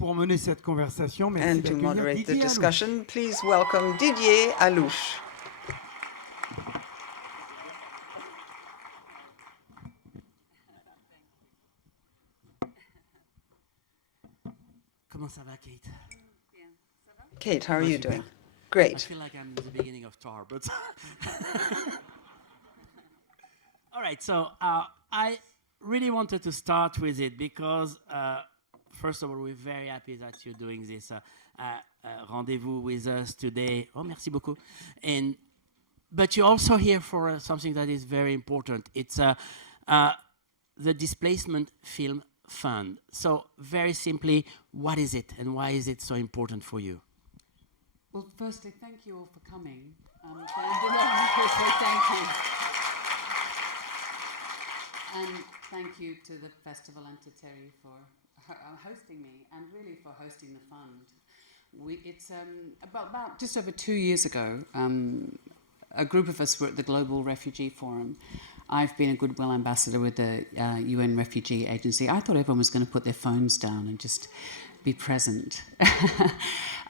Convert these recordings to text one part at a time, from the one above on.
pour mener cette conversation, merci And to d'accueillir moderate the Didier Alouche. discussion, please welcome Didier Alouche. Comment ça va, Kate? Kate, how are you doing? I Great. feel like I'm in the beginning of tour, but all right. So I really wanted to start with it because, first of all, we're very happy that you're doing this rendezvous with us today. Oh, merci beaucoup. But you're also here for something that is very important. It's the Displacement Film Fund. So very simply, what is it and why is it so important for you? Well, firstly, thank you all for coming. Thank you. And thank you to the festival and to Terry for hosting me and really for hosting the fund. It's about just over 2 years ago, a group of us were at the Global Refugee Forum. I've been a goodwill ambassador with the UN Refugee Agency. I thought everyone was going to put their phones down and just be present.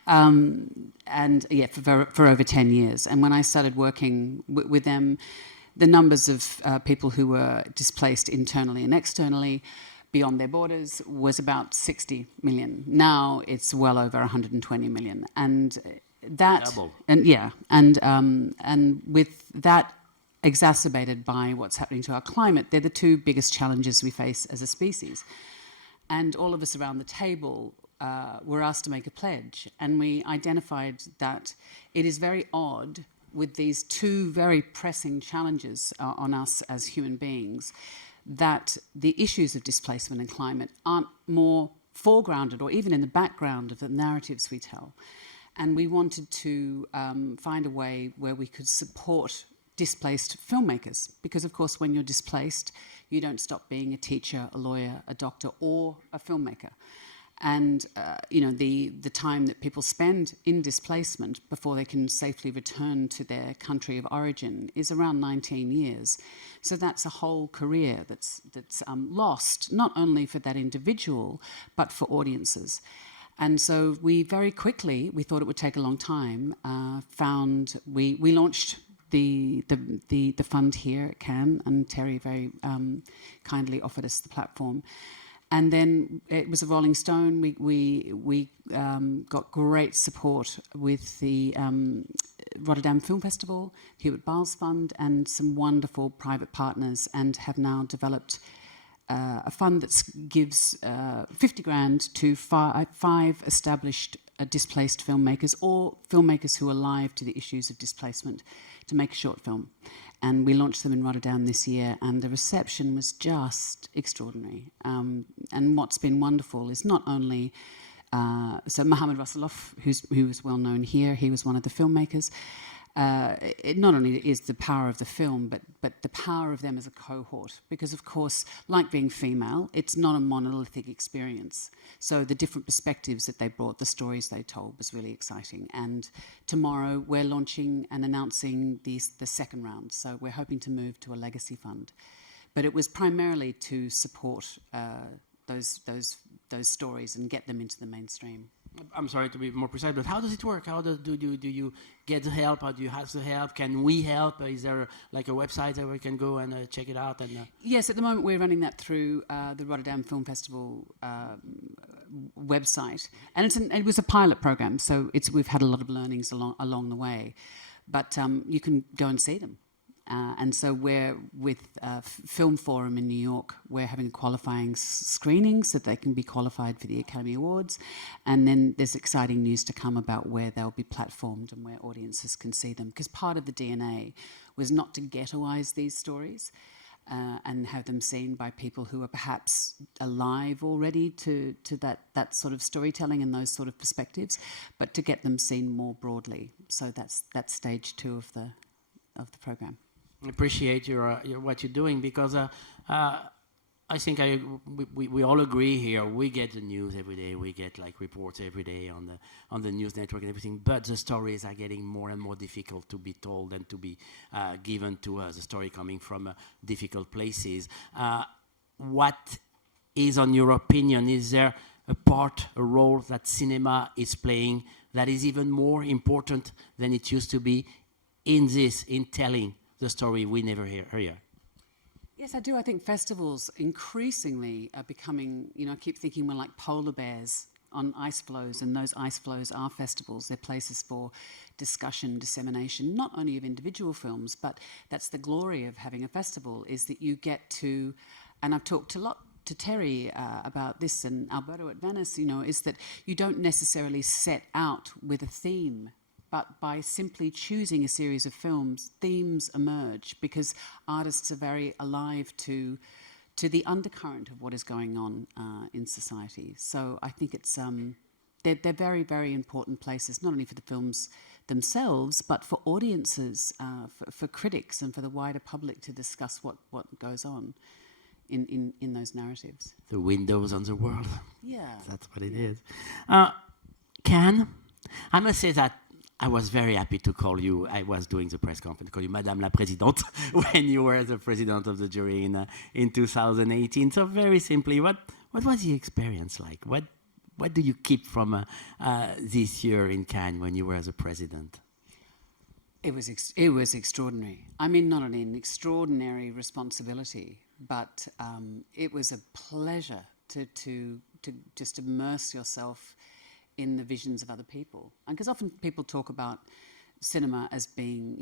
And yeah, for over 10 years. And when I started working with them, the numbers of people who were displaced internally and externally beyond their borders was about 60 million. Now it's well over 120 million. And that, double. And yeah, and with that exacerbated by what's happening to our climate, they're the two biggest challenges we face as a species. And all of us around the table were asked to make a pledge, and we identified that it is very odd with these two very pressing challenges on us as human beings that the issues of displacement and climate aren't more foregrounded or even in the background of the narratives we tell. And we wanted to find a way where we could support displaced filmmakers, because of course when you're displaced you don't stop being a teacher, a lawyer, a doctor or a filmmaker. And you know, the time that people spend in displacement before they can safely return to their country of origin is around 19 years. So that's a whole career that's lost, not only for that individual, but for audiences. And so we very quickly, we thought it would take a long time, we launched the fund here at Cannes, and Terry very kindly offered us the platform. And then it was a rolling stone. We got great support with the Rotterdam Film Festival, Hubert Bals Fund, and some wonderful private partners, and have now developed a fund that gives 50 grand to five established displaced filmmakers or filmmakers who are alive to the issues of displacement to make a short film. And we launched them in Rotterdam this year, and the reception was just extraordinary. And what's been wonderful is not only, so Mohammed Rasoulof, who was well known here, he was one of the filmmakers. It not only is the power of the film, but the power of them as a cohort. Because of course, like being female, it's not a monolithic experience. So the different perspectives that they brought, the stories they told, was really exciting. And tomorrow we're launching and announcing the second round. So we're hoping to move to a legacy fund. But it was primarily to support those stories and get them into the mainstream. I'm sorry to be more precise, but how does it work? How do you get the help? How do you ask the help? Can we help? Is there like a website where we can go and check it out? And yes, at the moment we're running that through the Rotterdam Film Festival website, and it was a pilot program, so we've had a lot of learnings along the way, but you can go and see them. And so we're with Film Forum in New York, we're having qualifying screenings so that they can be qualified for the Academy Awards. And then there's exciting news to come about where they'll be platformed and where audiences can see them. Because part of the DNA was not to ghettoize these stories and have them seen by people who are perhaps alive already to that sort of storytelling and those sort of perspectives, but to get them seen more broadly. So that's stage 2 of the program. Appreciate what you're doing, because I think we all agree here. We get the news every day. We get like reports every day on the news network and everything. But the stories are getting more and more difficult to be told and to be given to us. A story coming from difficult places. What is, on your opinion, is there a role that cinema is playing that is even more important than it used to be in telling the story we never hear? Yes, I do. I think festivals increasingly are becoming, I keep thinking we're like polar bears on ice floes, and those ice floes are festivals. They're places for discussion, dissemination, not only of individual films, but that's the glory of having a festival, is that you get to, and I've talked a lot to Terry about this and Alberto at Venice, is that you don't necessarily set out with a theme, but by simply choosing a series of films, themes emerge because artists are very alive to the undercurrent of what is going on in society. So I think it's they're very, very important places, not only for the films themselves, but for audiences, for critics and for the wider public to discuss what goes on in those narratives. The windows on the world. Yeah. That's what it is. Cannes, I must say that I was very happy to call you. I was doing the press conference, call you Madame la Présidente when you were the president of the jury in 2018. So very simply, what was the experience like? What do you keep from this year in Cannes when you were the president? It was extraordinary. I mean, not only an extraordinary responsibility, but it was a pleasure to just immerse yourself in the visions of other people. And because often people talk about cinema as being,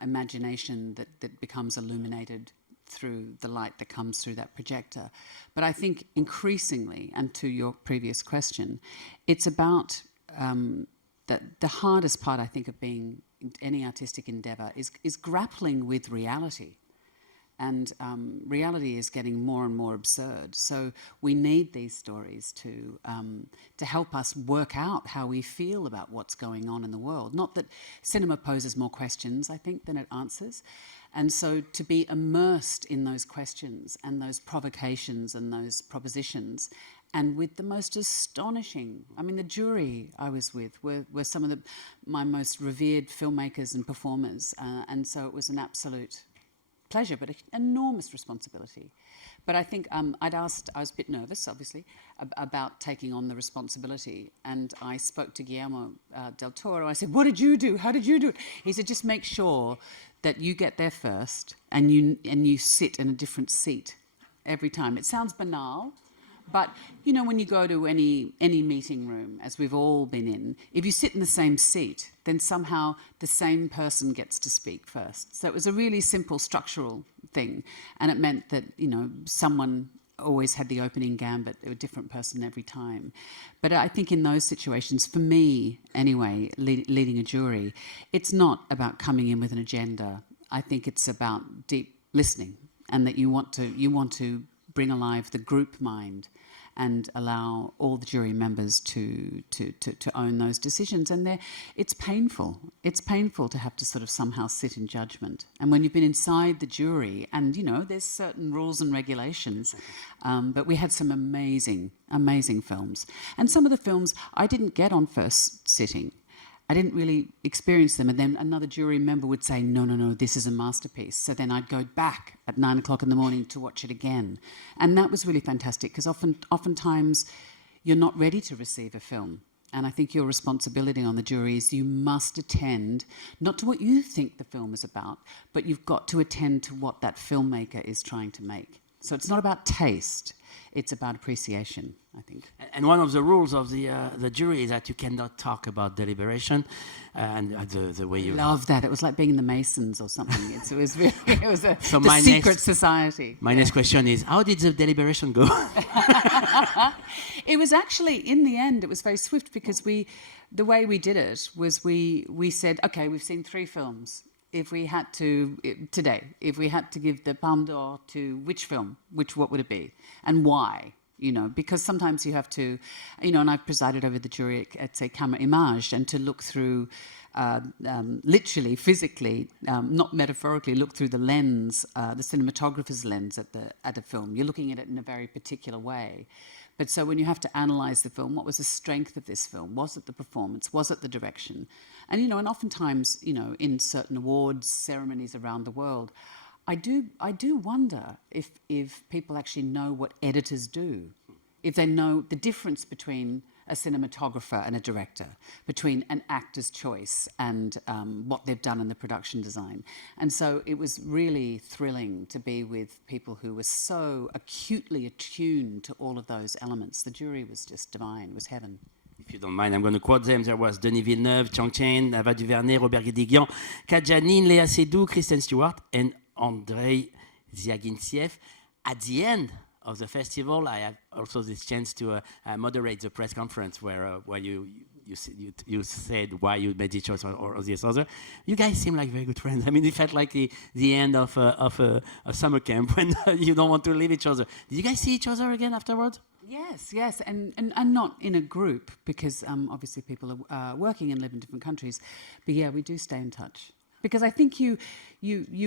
imagination that becomes illuminated through the light that comes through that projector. But I think increasingly, and to your previous question, it's about the hardest part, I think, of being any artistic endeavour is grappling with reality. And reality is getting more and more absurd. So we need these stories to help us work out how we feel about what's going on in the world. Not that cinema poses more questions, I think, than it answers. And so to be immersed in those questions and those provocations and those propositions, and with the most astonishing, I mean, the jury I was with were some of my most revered filmmakers and performers. And so it was an absolute pleasure, but an enormous responsibility. But I think I was a bit nervous, obviously, about taking on the responsibility. And I spoke to Guillermo del Toro. I said, what did you do? How did you do it? He said, just make sure that you get there first and you sit in a different seat every time. It sounds banal, but, when you go to any meeting room, as we've all been in, if you sit in the same seat, then somehow the same person gets to speak first. So it was a really simple structural thing. And it meant that, someone always had the opening gambit, a different person every time. But I think in those situations, for me anyway, leading a jury, it's not about coming in with an agenda. I think it's about deep listening, and that you want to bring alive the group mind and allow all the jury members to own those decisions. And it's painful. It's painful to have to sort of somehow sit in judgment. And when you've been inside the jury, and, there's certain rules and regulations, but we had some amazing, amazing films. And some of the films I didn't get on first sitting. I didn't really experience them. And then another jury member would say, no, this is a masterpiece. So then I'd go back at 9 o'clock in the morning to watch it again. And that was really fantastic, because oftentimes you're not ready to receive a film. And I think your responsibility on the jury is you must attend, not to what you think the film is about, but you've got to attend to what that filmmaker is trying to make. So it's not about taste. It's about appreciation, I think. And one of the rules of the jury is that you cannot talk about deliberation, and the way you love that. It was like being in the Masons or something. It was a so the secret society. My next question is, how did the deliberation go? It was actually, in the end, it was very swift, because the way we did it was we said, okay, we've seen 3 films. If we had to give the Palme d'Or to which film, what would it be, and why? Because sometimes you have to, and I've presided over the jury at say Camera Image, and to look through, literally, physically, not metaphorically, look through the lens, the cinematographer's lens at a film. You're looking at it in a very particular way. But so when you have to analyse the film, what was the strength of this film? Was it the performance? Was it the direction? And, and oftentimes, in certain awards ceremonies around the world, I do wonder if people actually know what editors do. if they know the difference between a cinematographer and a director, between an actor's choice and what they've done in the production design. And so it was really thrilling to be with people who were so acutely attuned to all of those elements. The jury was just divine, it was heaven. If you don't mind, I'm going to quote them. There was Denis Villeneuve, Chang Chen, Ava DuVernay, Robert Guédiguian, Kat Janine, Léa Seydoux, Kristen Stewart, and Andrei Zyagintsiev. At the end of the festival, I have also this chance to moderate the press conference where you said why you made this choice or this other. You guys seem like very good friends. I mean, it felt like the end of a summer camp when you don't want to leave each other. Did you guys see each other again afterwards? Yes, and not in a group because obviously people are working and live in different countries. But yeah, we do stay in touch because I think you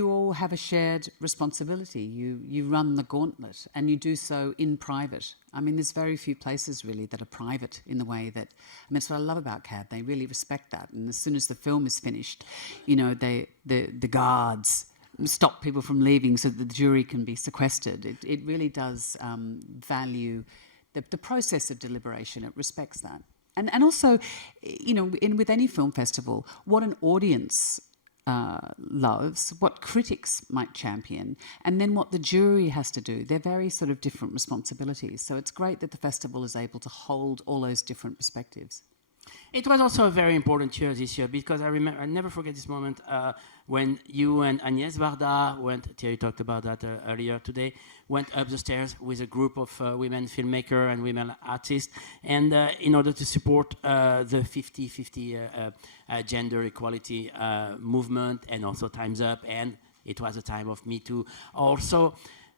all have a shared responsibility. You run the gauntlet and you do so in private. I mean, there's very few places really that are private in the way that. I mean, that's what I love about CAD. They really respect that, and as soon as the film is finished, you know, the guards stop people from leaving so that the jury can be sequestered. It really does value the process of deliberation. It respects that. And also, you know, with any film festival, what an audience loves, what critics might champion, and then what the jury has to do. They're very sort of different responsibilities. So it's great that the festival is able to hold all those different perspectives. It was also a very important year this year because I never forget this moment when you and Agnès Varda Thierry talked about that earlier today, went up the stairs with a group of women filmmakers and women artists, and in order to support the 50-50 gender equality movement, and also Time's Up, and it was a time of Me Too. Also,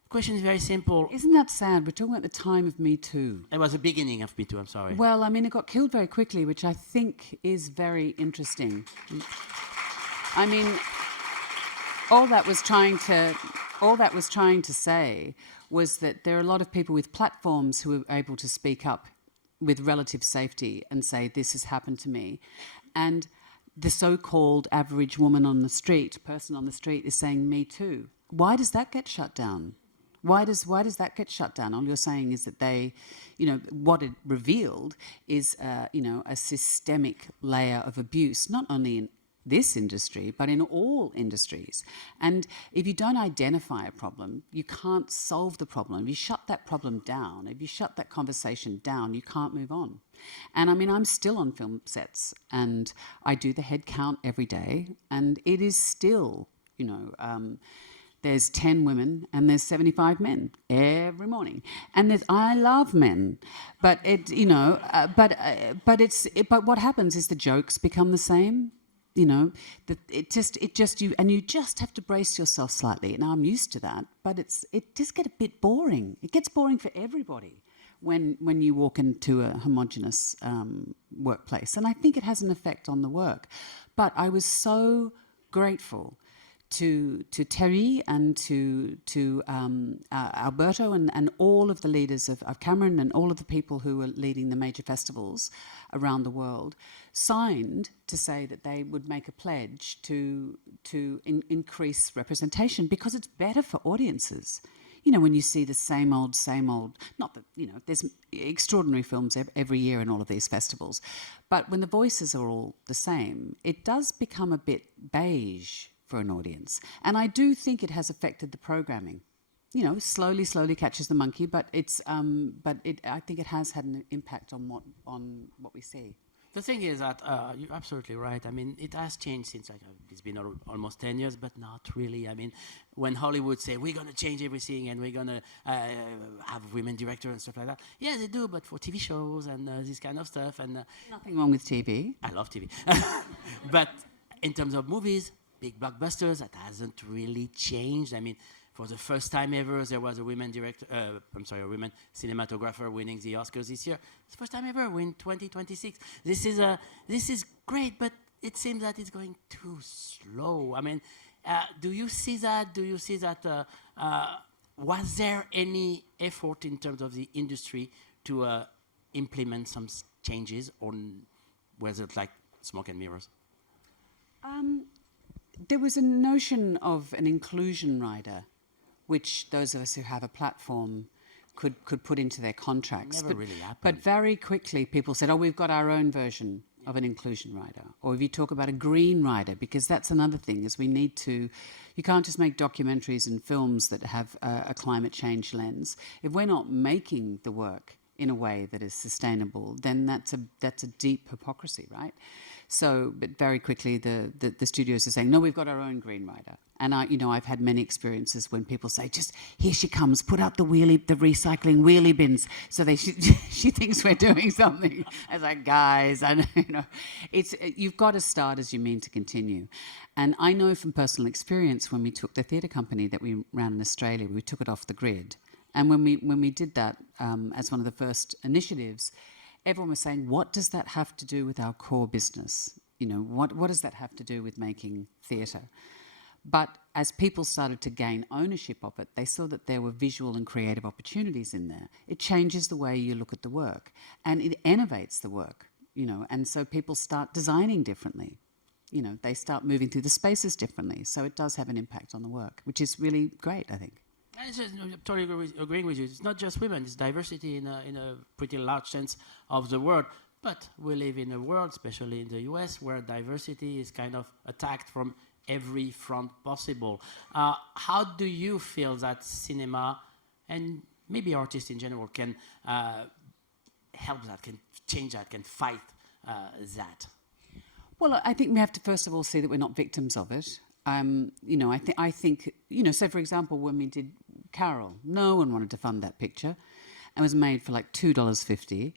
question is very simple. Isn't that sad? We're talking about the time of Me Too. It was the beginning of Me Too, I'm sorry. Well, I mean, it got killed very quickly, which I think is very interesting. I mean, all that was trying to say was that there are a lot of people with platforms who are able to speak up with relative safety and say, this has happened to me. And the so-called average woman on the street, person on the street, is saying, Me Too. Why does that get shut down? Why does that get shut down? All you're saying is that they, you know, what it revealed is, you know, a systemic layer of abuse, not only in this industry, but in all industries. And if you don't identify a problem, you can't solve the problem. If you shut that problem down, if you shut that conversation down, you can't move on. And I mean, I'm still on film sets and I do the head count every day, and it is still, you know, there's 10 women and there's 75 men every morning, and I love men, but it, you know, but what happens is the jokes become the same, you know. You just have to brace yourself slightly. Now I'm used to that, but it just gets a bit boring. It gets boring for everybody when you walk into a homogenous workplace, and I think it has an effect on the work. But I was so grateful to Terry and to Alberto and all of the leaders of Cameron and all of the people who were leading the major festivals around the world signed to say that they would make a pledge to increase representation because it's better for audiences. You know, when you see the same old, not that, you know, there's extraordinary films every year in all of these festivals, but when the voices are all the same, it does become a bit beige for an audience. And I do think it has affected the programming. You know, slowly catches the monkey, but I think it has had an impact on what we see. The thing is that you're absolutely right. I mean, it has changed since it's been almost 10 years, but not really. I mean, when Hollywood say we're going to change everything and we're going to have women directors and stuff like that, yeah, they do, but for TV shows and this kind of stuff. And nothing wrong with TV. I love TV, but in terms of movies, big blockbusters, that hasn't really changed. I mean, for the first time ever, there was a women a women cinematographer winning the Oscars this year. It's the first time ever. We're in 2026. This is great, but it seems that it's going too slow. I mean, do you see that? Was there any effort in terms of the industry to implement some changes, or was it like smoke and mirrors? There was a notion of an inclusion rider, which those of us who have a platform could put into their contracts. Never really happened. But very quickly, people said, "Oh, we've got our own version of an inclusion rider." Or if you talk about a green rider, because that's another thing, is we need to. You can't just make documentaries and films that have a climate change lens. If we're not making the work in a way that is sustainable, then that's a deep hypocrisy, right? So, but very quickly, the studios are saying, "No, we've got our own green rider." And I've had many experiences when people say, "Just here she comes, put out the recycling wheelie bins," so she thinks we're doing something. I was like, guys, I know, you've got to start as you mean to continue. And I know from personal experience, when we took the theatre company that we ran in Australia, we took it off the grid. And when we did that as one of the first initiatives, everyone was saying, "What does that have to do with our core business? What does that have to do with making theatre?" But as people started to gain ownership of it, they saw that there were visual and creative opportunities in there. It changes the way you look at the work, and it innovates the work, and so people start designing differently. They start moving through the spaces differently. So it does have an impact on the work, which is really great, I think. I'm totally agreeing with you. It's not just women; it's diversity in a pretty large sense of the word. But we live in a world, especially in the US, where diversity is kind of attacked from every front possible. How do you feel that cinema and maybe artists in general can help that, can change that, can fight that? Well, I think we have to first of all see that we're not victims of it. I think, so for example, when we did Carol, no one wanted to fund that picture. It was made for like $2.50.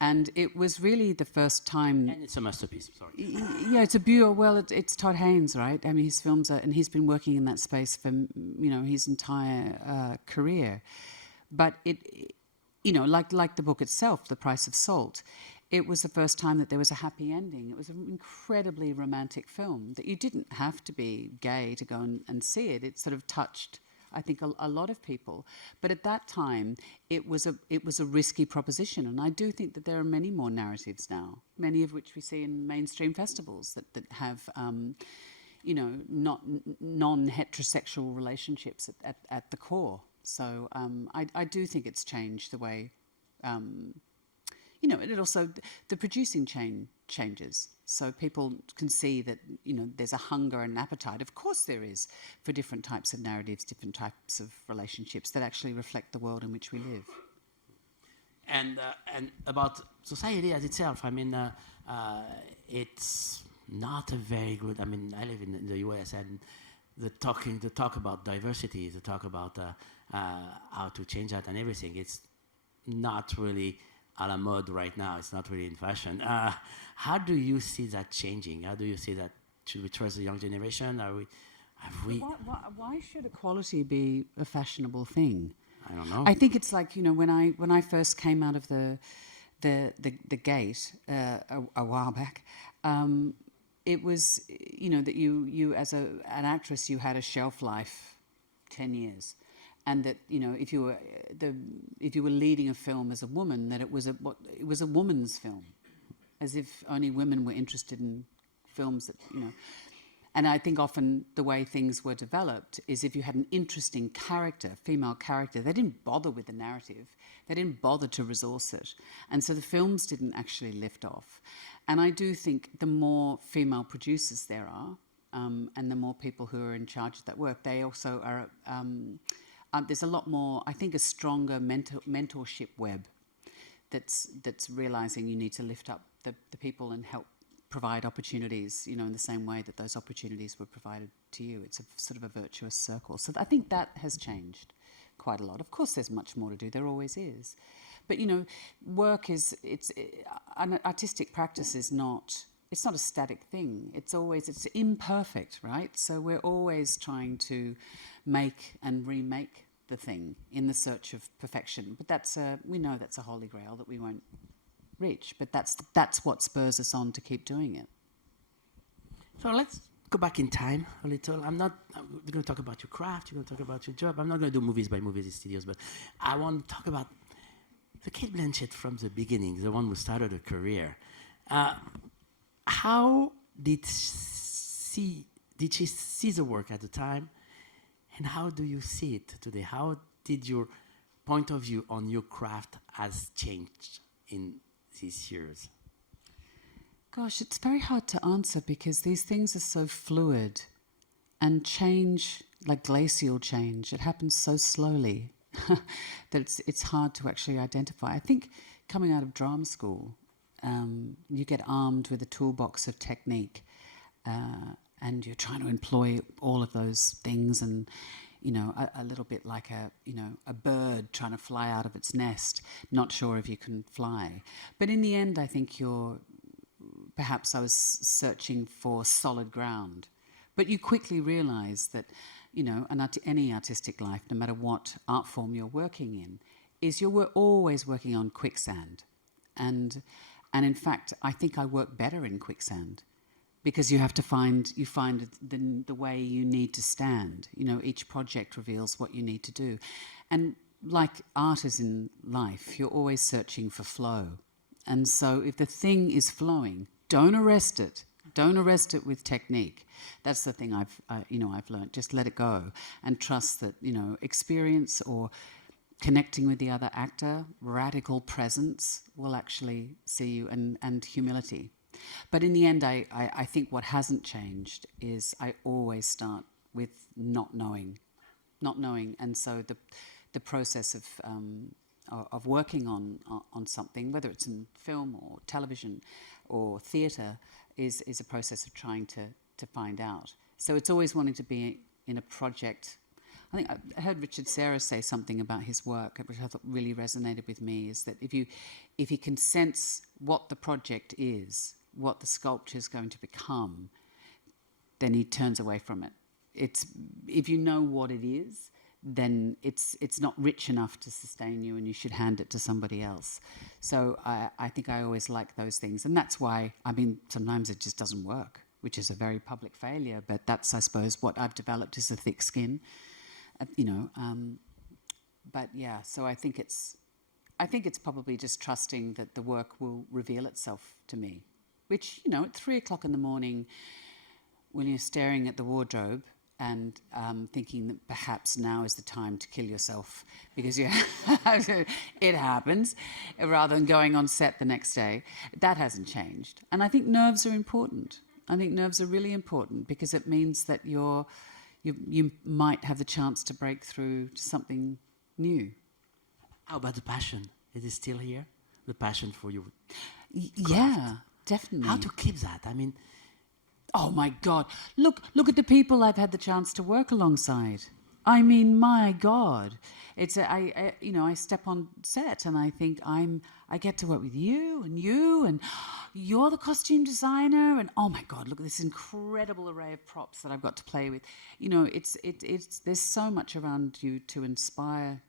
And it was really the first time... And it's a masterpiece, sorry. Yeah, it's a beautiful... Well, it's Todd Haynes, right? I mean, his films are... And he's been working in that space for, his entire career. But like the book itself, The Price of Salt, it was the first time that there was a happy ending. It was an incredibly romantic film that you didn't have to be gay to go and see it. It sort of touched, I think, a lot of people. But at that time, it was a risky proposition. And I do think that there are many more narratives now, many of which we see in mainstream festivals that have, not non-heterosexual relationships at the core. So I do think it's changed the way... and it also, the producing chain changes. So people can see that, there's a hunger and appetite. Of course there is, for different types of narratives, different types of relationships that actually reflect the world in which we live. And about society as itself, I mean, it's not a very good... I mean, I live in the US, and the talk about diversity, the talk about how to change that and everything, it's not really... à la mode right now. It's not really in fashion. How do you see that changing? How do you see that? Should we trust the young generation? Why should equality be a fashionable thing? I don't know. I think it's like, when I first came out of the gate a while back, it was, that you as an actress, you had a shelf life 10 years. And that, if you were leading a film as a woman, that it was a woman's film, as if only women were interested in films that, And I think often the way things were developed is if you had an interesting character, female character, they didn't bother with the narrative. They didn't bother to resource it. And so the films didn't actually lift off. And I do think the more female producers there are, and the more people who are in charge of that work, they also are... there's a lot more, I think, a stronger mentorship web that's realising you need to lift up the people and help provide opportunities, in the same way that those opportunities were provided to you. It's a sort of a virtuous circle. So I think that has changed quite a lot. Of course, there's much more to do. There always is. But, work an artistic practice is not... It's not a static thing. It's imperfect, right? So we're always trying to make and remake the thing in the search of perfection. But we know that's a holy grail that we won't reach. But that's what spurs us on to keep doing it. So let's go back in time a little. We're going to talk about your craft. You're going to talk about your job. I'm not going to do movies by movies in studios, but I want to talk about the Cate Blanchett from the beginning, the one who started a career. How did she see the work at the time, and how do you see it today? How did your point of view on your craft has changed in these years? Gosh, it's very hard to answer because these things are so fluid and change, like glacial change, it happens so slowly that it's hard to actually identify. I think coming out of drama school, you get armed with a toolbox of technique and you're trying to employ all of those things and, you know, a little bit like a bird trying to fly out of its nest, not sure if you can fly. But in the end, I think perhaps I was searching for solid ground. But you quickly realize that, you know, any artistic life, no matter what art form you're working in, is you're always working on quicksand. And in fact, I think I work better in quicksand because you find the way you need to stand. You know, each project reveals what you need to do. And like art is in life, you're always searching for flow. And so if the thing is flowing, don't arrest it. Don't arrest it with technique. That's the thing I've learned. Just let it go and trust that, you know, experience or connecting with the other actor, radical presence will actually see you, and humility. But in the end, I think what hasn't changed is I always start with not knowing. And so the process of working on something, whether it's in film or television or theatre, is a process of trying to find out. So it's always wanting to be in a project. I think I heard Richard Serra say something about his work, which I thought really resonated with me, is that if he can sense what the project is, what the sculpture is going to become, then he turns away from it. If you know what it is, then it's not rich enough to sustain you and you should hand it to somebody else. So I think I always like those things. And that's why, I mean, sometimes it just doesn't work, which is a very public failure. But that's, I suppose, what I've developed is a thick skin, you know. But yeah, so I think it's probably just trusting that the work will reveal itself to me, which, you know, at 3:00 in the morning when you're staring at the wardrobe and thinking that perhaps now is the time to kill yourself because it happens, rather than going on set the next day. That hasn't changed. And I think nerves are important. I think nerves are really important because it means that you might have the chance to break through to something new. How about the passion? Is it still here? The passion for you? Yeah, definitely. How to keep that? I mean, oh my God! Look at the people I've had the chance to work alongside. I mean, my God, I step on set and I think I get to work with you, and you're the costume designer, and oh my God, look at this incredible array of props that I've got to play with. You know, it's there's so much around you to inspire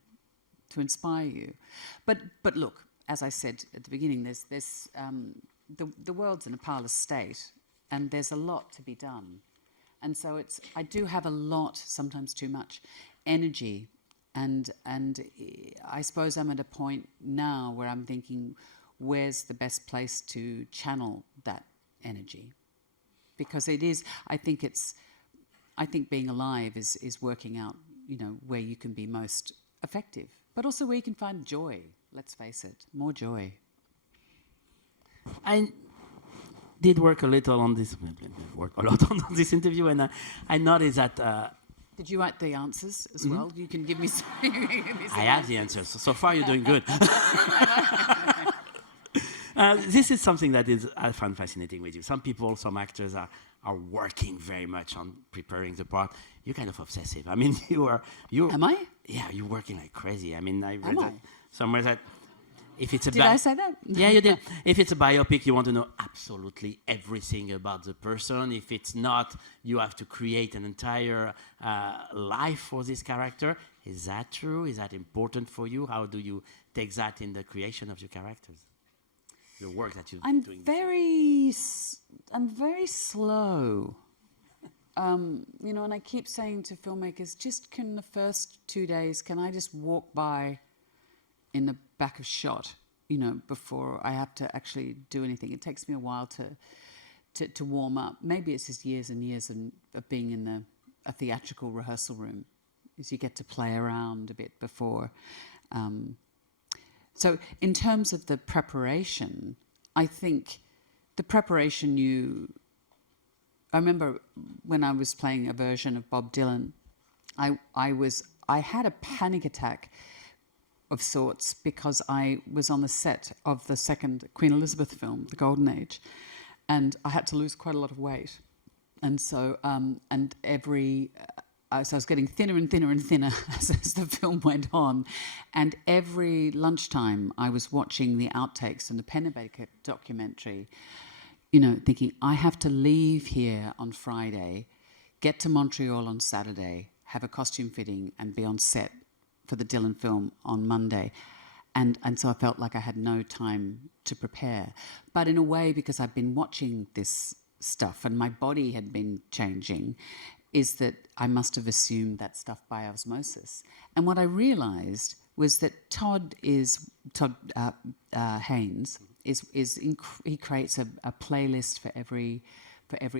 you, but look, as I said at the beginning, there's the world's in a parlous state. And there's a lot to be done. And so I do have a lot, sometimes too much, energy. And I suppose I'm at a point now where I'm thinking, where's the best place to channel that energy? Because I think being alive is working out, you know, where you can be most effective. But also where you can find joy, let's face it, more joy. I did work a little on this, on this interview, and I noticed that. Did you write the answers as well? You can give me some. I have the answers. So far, you're doing good. This is something that I find fascinating with you. Some people, some actors are working very much on preparing the part. You're kind of obsessive. I mean, you. Am I? Yeah, you're working like crazy. I mean, I read that somewhere that. If it's a Did I say that? Yeah, you did. If it's a biopic, you want to know absolutely everything about the person. If it's not, you have to create an entire life for this character. Is that true? Is that important for you? How do you take that in the creation of your characters? The work that you're doing. I'm very slow. You know, and I keep saying to filmmakers, can the first 2 days, can I just walk by in the back of shot, you know, before I have to actually do anything? It takes me a while to warm up. Maybe it's just years and years of being in a theatrical rehearsal room, is you get to play around a bit before. So in terms of the preparation, I think the preparation I remember when I was playing a version of Bob Dylan, I had a panic attack of sorts because I was on the set of the second Queen Elizabeth film, The Golden Age, and I had to lose quite a lot of weight. And so, so I was getting thinner and thinner and thinner as the film went on. And every lunchtime, I was watching the outtakes from the Pennebaker documentary, thinking, I have to leave here on Friday, get to Montreal on Saturday, have a costume fitting, and be on set for the Dylan film on Monday. And so I felt like I had no time to prepare. But in a way, because I've been watching this stuff and my body had been changing, is that I must have assumed that stuff by osmosis. And what I realised was that Todd Haynes he creates a playlist for every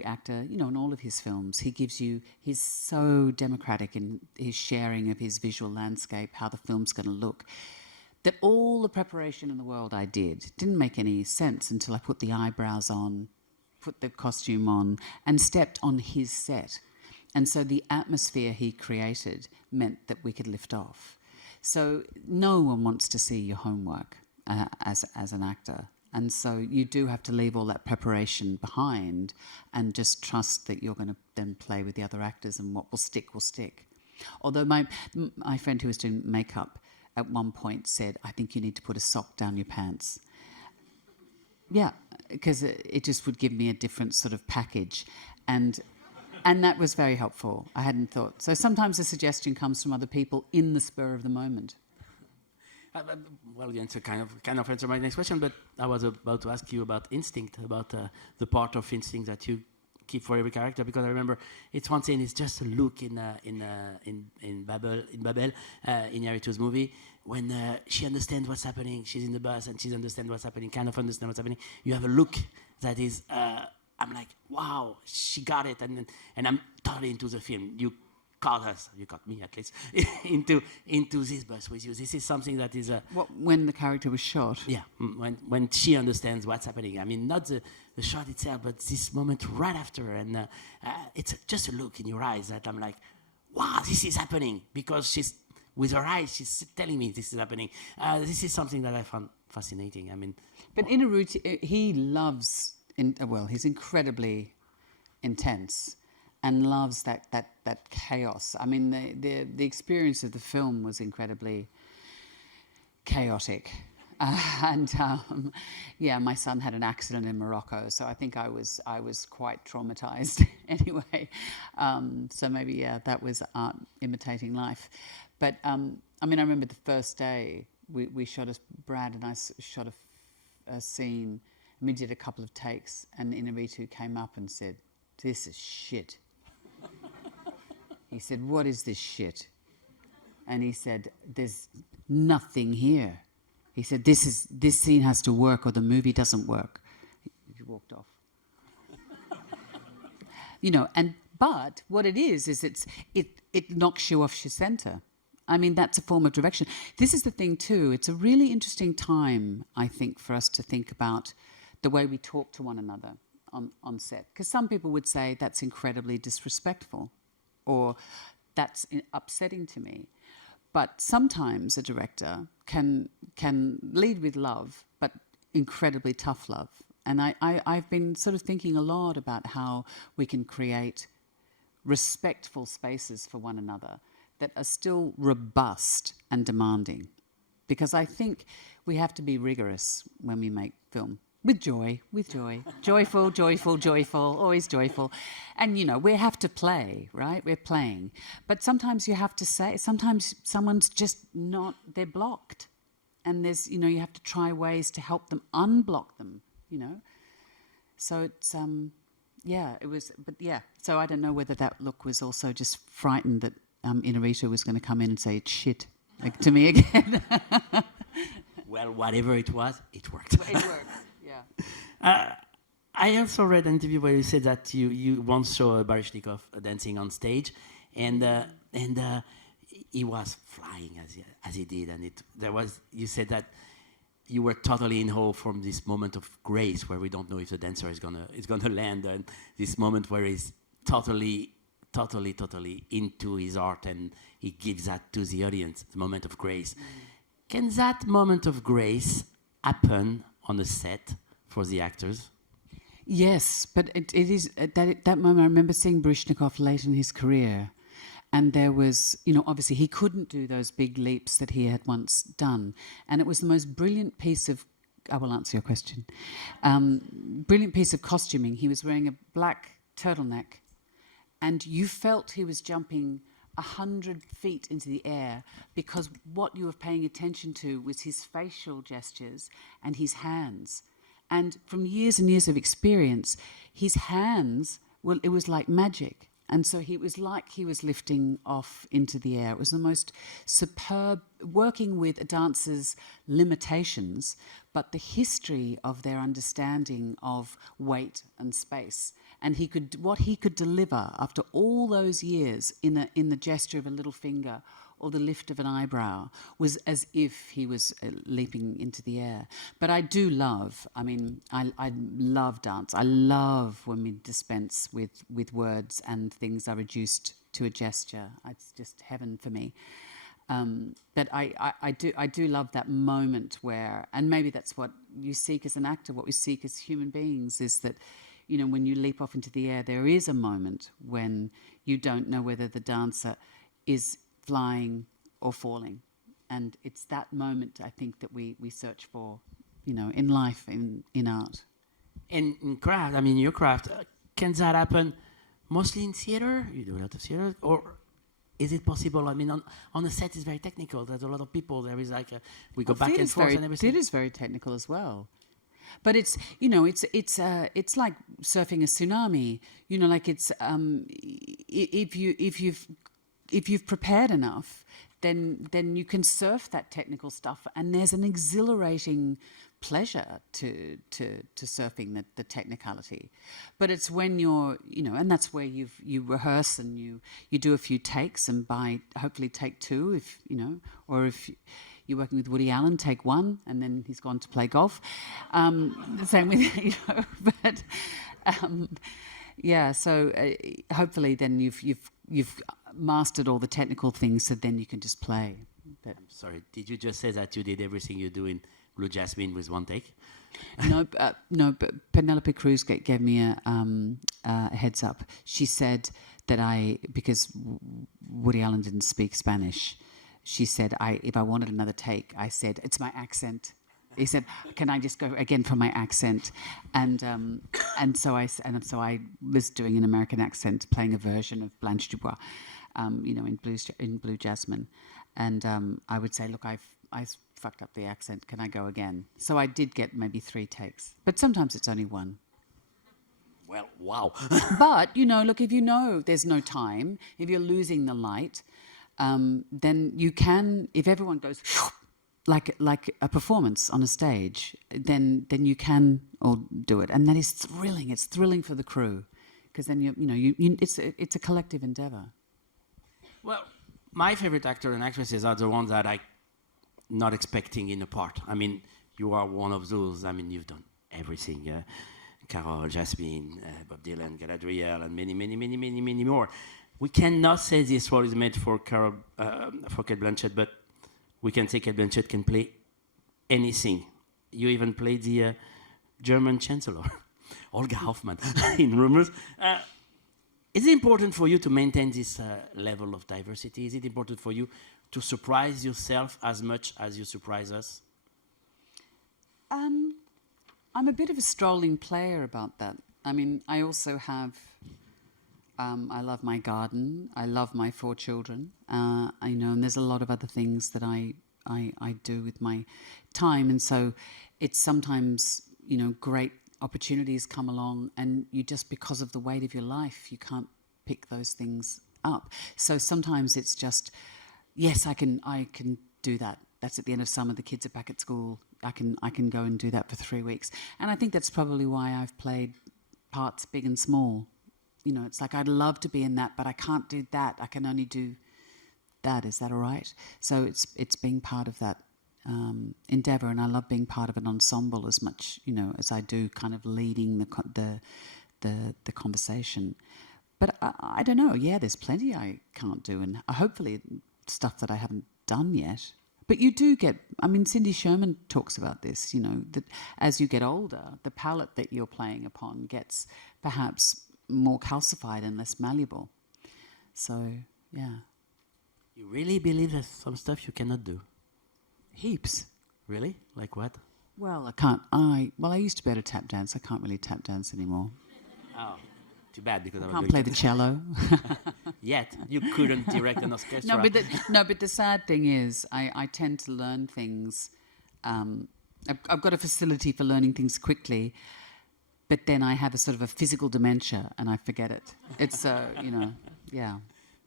actor, in all of his films. He's so democratic in his sharing of his visual landscape, how the film's going to look, that all the preparation in the world I didn't make any sense until I put the eyebrows on, put the costume on, and stepped on his set. And so the atmosphere he created meant that we could lift off. So no one wants to see your homework as an actor. And so you do have to leave all that preparation behind and just trust that you're going to then play with the other actors, and what will stick will stick. Although my friend who was doing makeup at one point said, I think you need to put a sock down your pants. Yeah, because it just would give me a different sort of package. And that was very helpful. I hadn't thought. So sometimes the suggestion comes from other people in the spur of the moment. Well, you answer kind of answer my next question, but I was about to ask you about instinct, about the part of instinct that you keep for every character, because I remember it's one scene. It's just a look in Babel, in Yaritu's movie, when she understands what's happening. She's in the bus and she understands what's happening, kind of understands what's happening. You have a look that is. I'm like, wow, she got it, and I'm totally into the film. You caught us, you caught me at least, into this bus with you. This is something that is when the character was shot. Yeah, when she understands what's happening. I mean, not the shot itself, but this moment right after, and it's just a look in your eyes that I'm like, wow, this is happening, because she's with her eyes, she's telling me this is happening. This is something that I found fascinating. I mean, but Inaruti, he loves. He's incredibly intense and loves that chaos. I mean, the experience of the film was incredibly chaotic. My son had an accident in Morocco, so I think I was quite traumatized anyway. So maybe, that was art imitating life. But, I remember the first day we shot Brad and I shot a scene. And we did a couple of takes, and Inaritu came up and said, "This is shit." He said, "What is this shit?" And he said, "There's nothing here." He said, "This scene has to work, or the movie doesn't work." He walked off. But what it is it knocks you off your center. I mean, that's a form of direction. This is the thing too. It's a really interesting time, I think, for us to think about the way we talk to one another on set. Because some people would say that's incredibly disrespectful, or that's upsetting to me. But sometimes a director can lead with love, but incredibly tough love. And I've been sort of thinking a lot about how we can create respectful spaces for one another that are still robust and demanding. Because I think we have to be rigorous when we make film. With joy. Joyful, always joyful. And, we have to play, right? We're playing. But sometimes you have to say, sometimes someone's just not, they're blocked. And there's, you have to try ways to help them unblock them, So it's, it was, but yeah. So I don't know whether that look was also just frightened that Inaritu was going to come in and say, "It's shit," to me again. Well, whatever it was, it worked. It worked. Yeah. I also read an interview where you said that you once saw Baryshnikov dancing on stage, and he was flying as he did, and you said that you were totally in awe from this moment of grace where we don't know if the dancer is gonna land, and this moment where he's totally into his art and he gives that to the audience, the moment of grace. Can that moment of grace happen on the set for the actors? Yes, but it is at that moment. I remember seeing Baryshnikov late in his career, and there was, obviously he couldn't do those big leaps that he had once done, and it was the most brilliant piece of. I will answer your question. Brilliant piece of costuming. He was wearing a black turtleneck, and you felt he was jumping 100 feet into the air, because what you were paying attention to was his facial gestures and his hands. And from years and years of experience, his hands, well, it was like magic. And so he was like he was lifting off into the air. It was the most superb, working with a dancer's limitations, but the history of their understanding of weight and space. And what he could deliver after all those years in the gesture of a little finger or the lift of an eyebrow was as if he was leaping into the air. But I do love, I love dance. I love when we dispense with words and things are reduced to a gesture. It's just heaven for me. But I do love that moment where, and maybe that's what you seek as an actor, what we seek as human beings, is that, when you leap off into the air, there is a moment when you don't know whether the dancer is flying or falling. And it's that moment, I think, that we search for, in life, in art. In craft, your craft, can that happen mostly in theater? You do a lot of theater? Or is it possible? On the set, it's very technical. There's a lot of people. There is we go back and forth and everything. It is very technical as well. But it's it's like surfing a tsunami. If you've prepared enough, then you can surf that technical stuff, and there's an exhilarating pleasure to surfing the technicality. But it's when you're and that's where you rehearse and you do a few takes, and by hopefully take two, if or if you're working with Woody Allen, take one, and then he's gone to play golf. The same with but yeah. So hopefully, then you've mastered all the technical things, so then you can just play. But I'm sorry, did you just say that you did everything you do in Blue Jasmine with one take? No, but Penelope Cruz gave me a heads up. She said that because Woody Allen didn't speak Spanish, she said if I wanted another take, I said, it's my accent. He said, can I just go again for my accent? And so I was doing an American accent, playing a version of Blanche Dubois, in Blue Jasmine. And I would say, look, I fucked up the accent. Can I go again? So I did get maybe 3 takes, but sometimes it's only 1. Well, wow. But look, if there's no time, if you're losing the light, then you can. If everyone goes like a performance on a stage, then you can all do it, and that is thrilling. It's thrilling for the crew, because then it's a collective endeavor. Well, my favorite actor and actresses are the ones that I not expecting in a part. You are one of those. You've done everything. Carol, Jasmine, Bob Dylan, Galadriel, and many, many, many, many, many more. We cannot say this role is made for Cate Blanchett, but we can say Cate Blanchett can play anything. You even played the German Chancellor, Olga Hoffmann, in Rumors. Is it important for you to maintain this level of diversity? Is it important for you to surprise yourself as much as you surprise us? I'm a bit of a strolling player about that. I also have... I love my garden. I love my 4 children. And there's a lot of other things that I do with my time. And so it's sometimes, great opportunities come along, and you just, because of the weight of your life, you can't pick those things up. So sometimes it's just, yes, I can do that. That's at the end of summer. The kids are back at school. I can go and do that for 3 weeks. And I think that's probably why I've played parts big and small. It's like I'd love to be in that, but I can't do that. I can only do that. Is that all right? So it's being part of that endeavour, and I love being part of an ensemble as much, as I do kind of leading the conversation. But I don't know. Yeah, there's plenty I can't do, and hopefully stuff that I haven't done yet. But you do get, Cindy Sherman talks about this, that as you get older, the palette that you're playing upon gets perhaps more calcified and less malleable. So, yeah. You really believe there's some stuff you cannot do? Heaps. Really? Like what? Well, I can't. I used to be able to tap dance. I can't really tap dance anymore. Oh, too bad because I was Can't going play to the cello. Yet you couldn't direct an orchestra. But the sad thing is, I tend to learn things. I've got a facility for learning things quickly, but then I have a sort of a physical dementia and I forget it. It's yeah.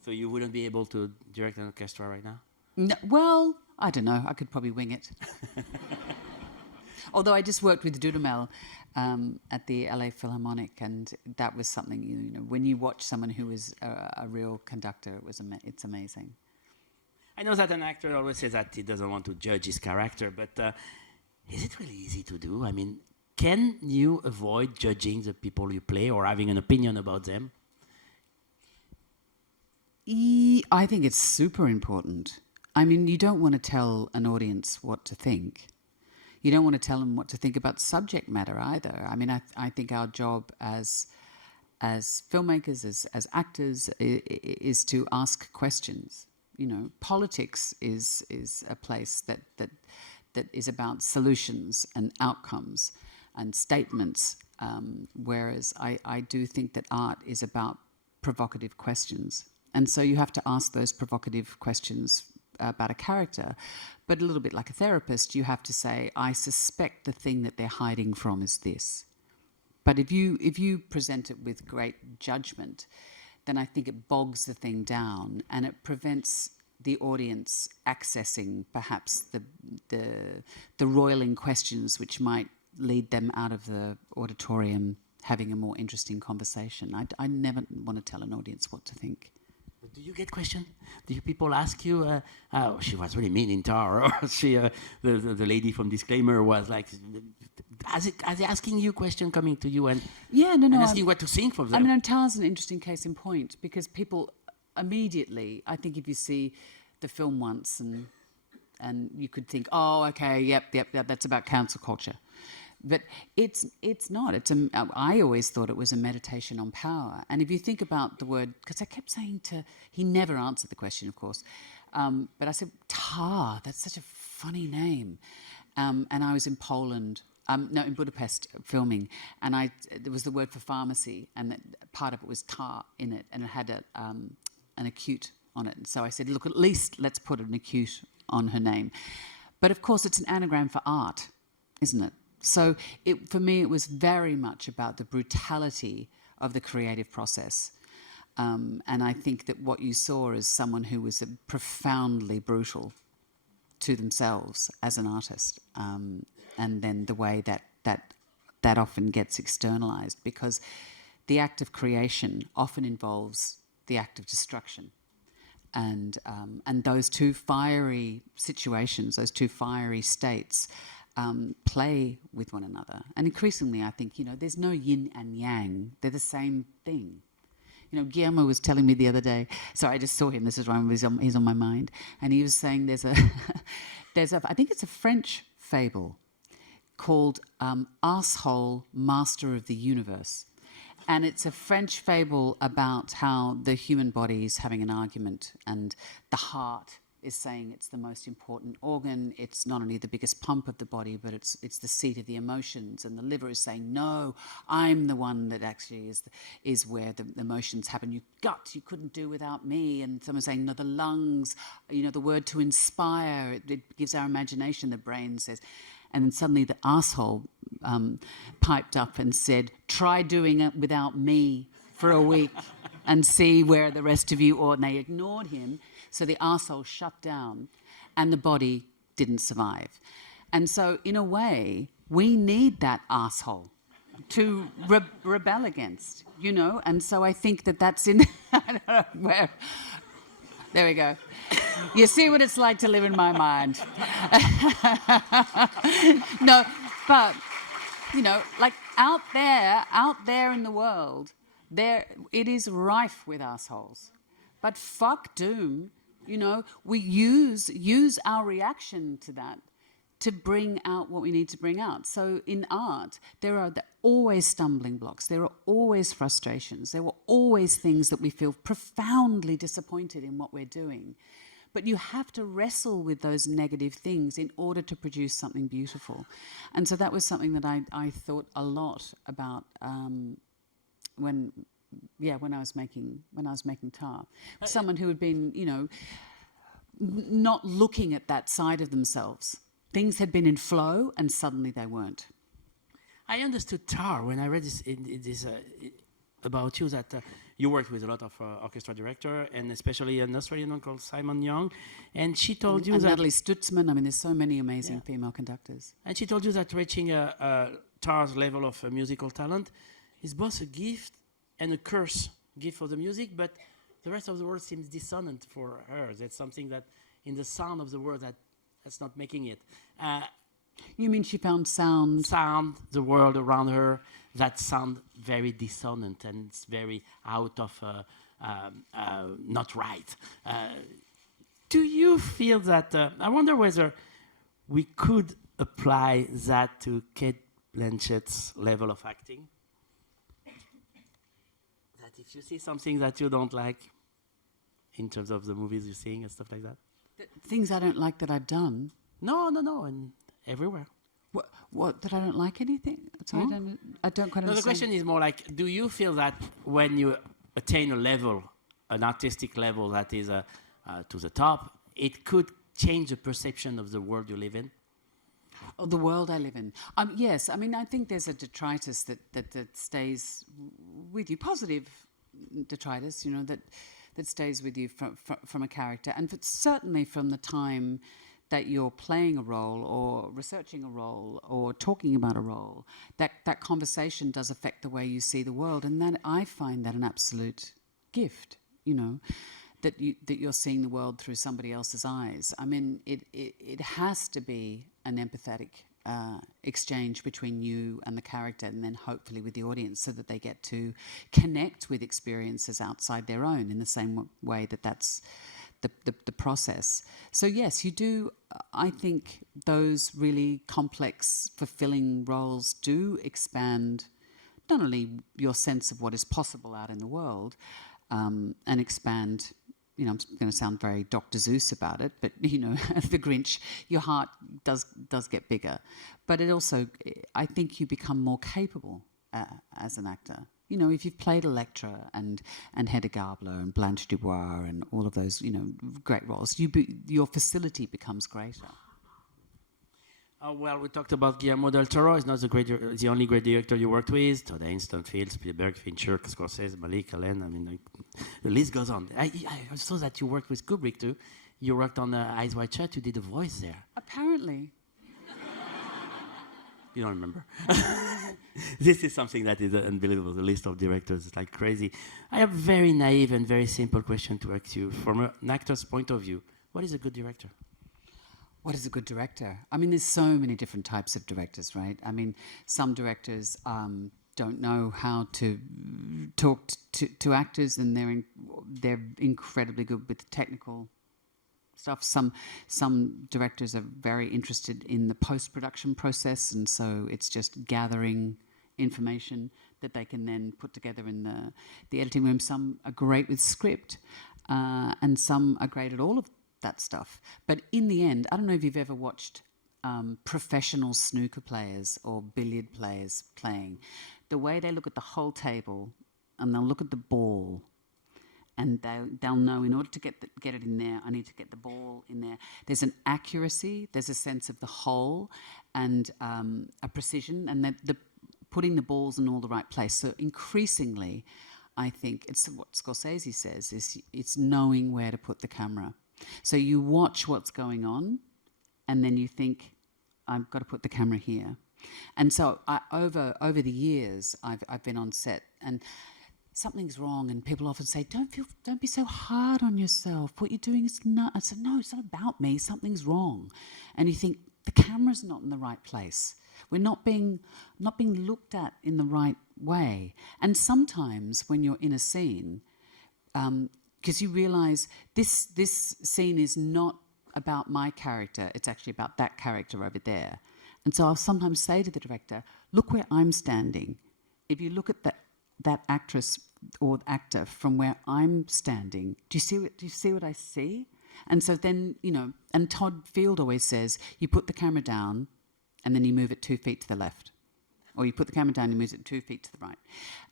So you wouldn't be able to direct an orchestra right now? No, well, I don't know. I could probably wing it. Although I just worked with Dudamel at the LA Philharmonic, and that was something, when you watch someone who is a real conductor, it's amazing. I know that an actor always says that he doesn't want to judge his character, but is it really easy to do? Can you avoid judging the people you play or having an opinion about them? I think it's super important. You don't want to tell an audience what to think. You don't want to tell them what to think about subject matter either. I think our job as filmmakers, as actors, is to ask questions. Politics is a place that is about solutions and outcomes and statements, whereas I do think that art is about provocative questions. And so you have to ask those provocative questions about a character, but a little bit like a therapist, you have to say, I suspect the thing that they're hiding from is this. But if you present it with great judgment, then I think it bogs the thing down and it prevents the audience accessing perhaps the roiling questions which might lead them out of the auditorium having a more interesting conversation. I never want to tell an audience what to think. Do you get questions? Do people ask you, oh, she was really mean in Tar, or she, the lady from Disclaimer was like, are they asking you questions coming to you and asking what to think for them? Tar's an interesting case in point because people immediately, I think if you see the film once and you could think, oh, okay, yep, that's about cancel culture. But it's not. I always thought it was a meditation on power. And if you think about the word, because I kept saying he never answered the question, of course, but I said, Tar, that's such a funny name. And I was in Poland, in Budapest filming, and there was the word for pharmacy, and that part of it was Tar in it, and it had an acute on it. And so I said, look, at least let's put an acute on her name. But of course, it's an anagram for art, isn't it? So for me, it was very much about the brutality of the creative process. And I think that what you saw is someone who was profoundly brutal to themselves as an artist. And then the way that often gets externalized, because the act of creation often involves the act of destruction. And those two fiery situations, those two fiery states, play with one another. And increasingly, I think, there's no yin and yang. They're the same thing. Guillermo was telling me the other day, so I just saw him, this is why he's on my mind, and he was saying there's a I think it's a French fable called Arsehole, Master of the Universe. And it's a French fable about how the human body is having an argument and the heart is saying it's the most important organ. It's not only the biggest pump of the body, but it's the seat of the emotions. And the liver is saying, no, I'm the one that actually is where the emotions happen. You couldn't do without me. And someone's saying, no, the lungs, the word to inspire, it gives our imagination, the brain says. And then suddenly the arsehole piped up and said, try doing it without me for a week and see where the rest of you are. And they ignored him. So the arsehole shut down and the body didn't survive. And so in a way, we need that arsehole to rebel against, And so I think that's in, I don't know where. There we go. You see what it's like to live in my mind. No, but, you know, like out there in the world, it is rife with assholes. But fuck doom, you know, we use our reaction to that to bring out what we need to bring out. So in art, there are always stumbling blocks. There are always frustrations. There were always things that we feel profoundly disappointed in what we're doing. But you have to wrestle with those negative things in order to produce something beautiful. And so that was something that I thought a lot about when I was making Tar. Someone who had been, you know, not looking at that side of themselves. Things had been in flow, and suddenly they weren't. I understood Tar when I read this about you, that you worked with a lot of orchestra director, and especially an Australian one called Simon Young, and she told you and that Natalie Stutzman. I mean, there's so many amazing female conductors. And she told you that reaching Tar's level of musical talent is both a gift and a curse. Gift for the music, but the rest of the world seems dissonant for her. That's something that in the sound of the world that's not making it. You mean she found sound, the world around her, that sound very dissonant and it's very out of not right. Do you feel that, I wonder whether we could apply that to Cate Blanchett's level of acting? That if you see something that you don't like in terms of the movies you're seeing and stuff like that? Things I don't like that I've done. No, and everywhere. What that I don't like anything? Sorry, I don't quite understand. No, the question is more like, do you feel that when you attain a level, an artistic level that is to the top, it could change the perception of the world you live in? Oh, the world I live in. Yes, I mean, I think there's a detritus that stays with you, positive detritus, you know, that stays with you from a character. And certainly from the time that you're playing a role or researching a role or talking about a role, that conversation does affect the way you see the world. And that I find that an absolute gift, you know, that you're seeing the world through somebody else's eyes. I mean, it has to be an empathetic exchange between you and the character, and then hopefully with the audience, so that they get to connect with experiences outside their own in the same way that's the process. So yes, you do. I think those really complex, fulfilling roles do expand not only your sense of what is possible out in the world, and expand. You know, I'm going to sound very Dr. Seuss about it, but, you know, the Grinch, your heart does get bigger. But it also, I think you become more capable as an actor. You know, if you've played Electra and Hedda Gabler and Blanche Dubois and all of those, you know, great roles, your facility becomes greater. Well, we talked about Guillermo del Toro. He's not the only great director you worked with. Todd Haynes, Field, Spielberg, Fincher, Scorsese, Malik, Allen. I mean, the list goes on. I saw that you worked with Kubrick too. You worked on Eyes Wide Shut. You did a voice there. Apparently. You don't remember? This is something that is unbelievable. The list of directors is like crazy. I have a very naive and very simple question to ask you. From an actor's point of view, what is a good director? What is a good director? I mean, there's so many different types of directors, right? I mean, some directors don't know how to talk to actors, and they're incredibly good with technical stuff. Some directors are very interested in the post-production process, and so it's just gathering information that they can then put together in the editing room. Some are great with script, and some are great at all of that stuff. But in the end, I don't know if you've ever watched professional snooker players or billiard players playing. The way they look at the whole table, and they'll look at the ball, and they'll know, in order to get it in there, I need to get the ball in there. There's an accuracy, there's a sense of the whole, and a precision, and the putting the balls in all the right place. So increasingly, I think it's what Scorsese says, is it's knowing where to put the camera. So you watch what's going on, and then you think, I've got to put the camera here. And so over the years, I've been on set, and something's wrong, and people often say, don't be so hard on yourself. What you're doing is not. I said, no, it's not about me. Something's wrong, and you think the camera's not in the right place. We're not being looked at in the right way. And sometimes when you're in a scene, because you realise this scene is not about my character, it's actually about that character over there. And so I'll sometimes say to the director, look where I'm standing. If you look at that actress or actor from where I'm standing, do you see what I see? And so then, and Todd Field always says, you put the camera down and then you move it 2 feet to the left. Or you put the camera down and you move it 2 feet to the right.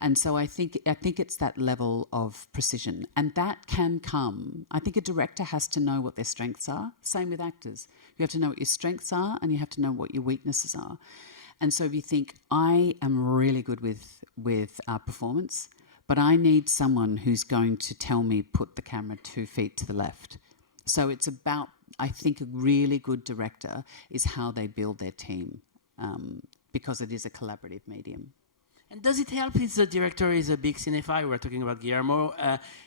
And so I think it's that level of precision. And that can come. I think a director has to know what their strengths are. Same with actors. You have to know what your strengths are and you have to know what your weaknesses are. And so if you think, I am really good with performance, but I need someone who's going to tell me put the camera 2 feet to the left. So it's about, I think a really good director is how they build their team, because it is a collaborative medium. And does it help if the director is a big cinephile? We're talking about Guillermo.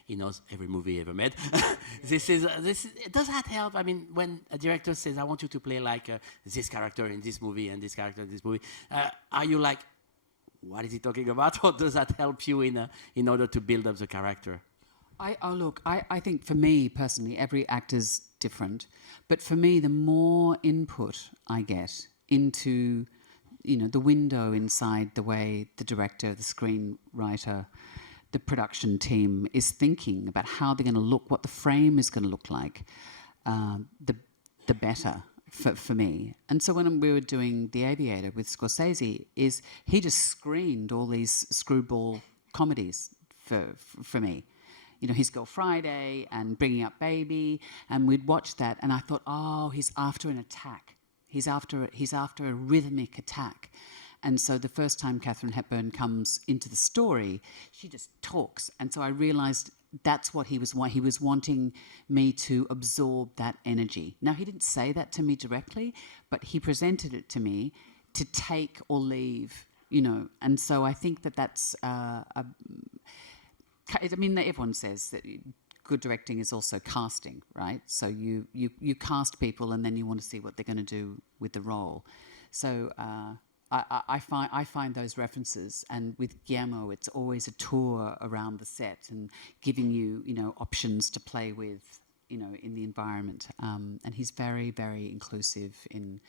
He knows every movie he ever made. Does that help? I mean, when a director says, I want you to play like this character in this movie and this character in this movie, are you like, what is he talking about? Or does that help you in order to build up the character? I think for me personally, every actor's different. But for me, the more input I get into the window inside the way the director, the screenwriter, the production team is thinking about how they're going to look, what the frame is going to look like, the better for me. And so when we were doing The Aviator with Scorsese, he just screened all these screwball comedies for me. His Girl Friday and Bringing Up Baby, and we'd watch that, and I thought, oh, he's after an attack. He's after a rhythmic attack. And so the first time Katharine Hepburn comes into the story, she just talks. And so I realised that's what he was wanting me to absorb that energy. Now, he didn't say that to me directly, but he presented it to me to take or leave, And so I think that's everyone says that good directing is also casting, right? So you cast people and then you want to see what they're going to do with the role. So I find those references, and with Guillermo, it's always a tour around the set and giving you options to play with, in the environment. And he's very, very inclusive in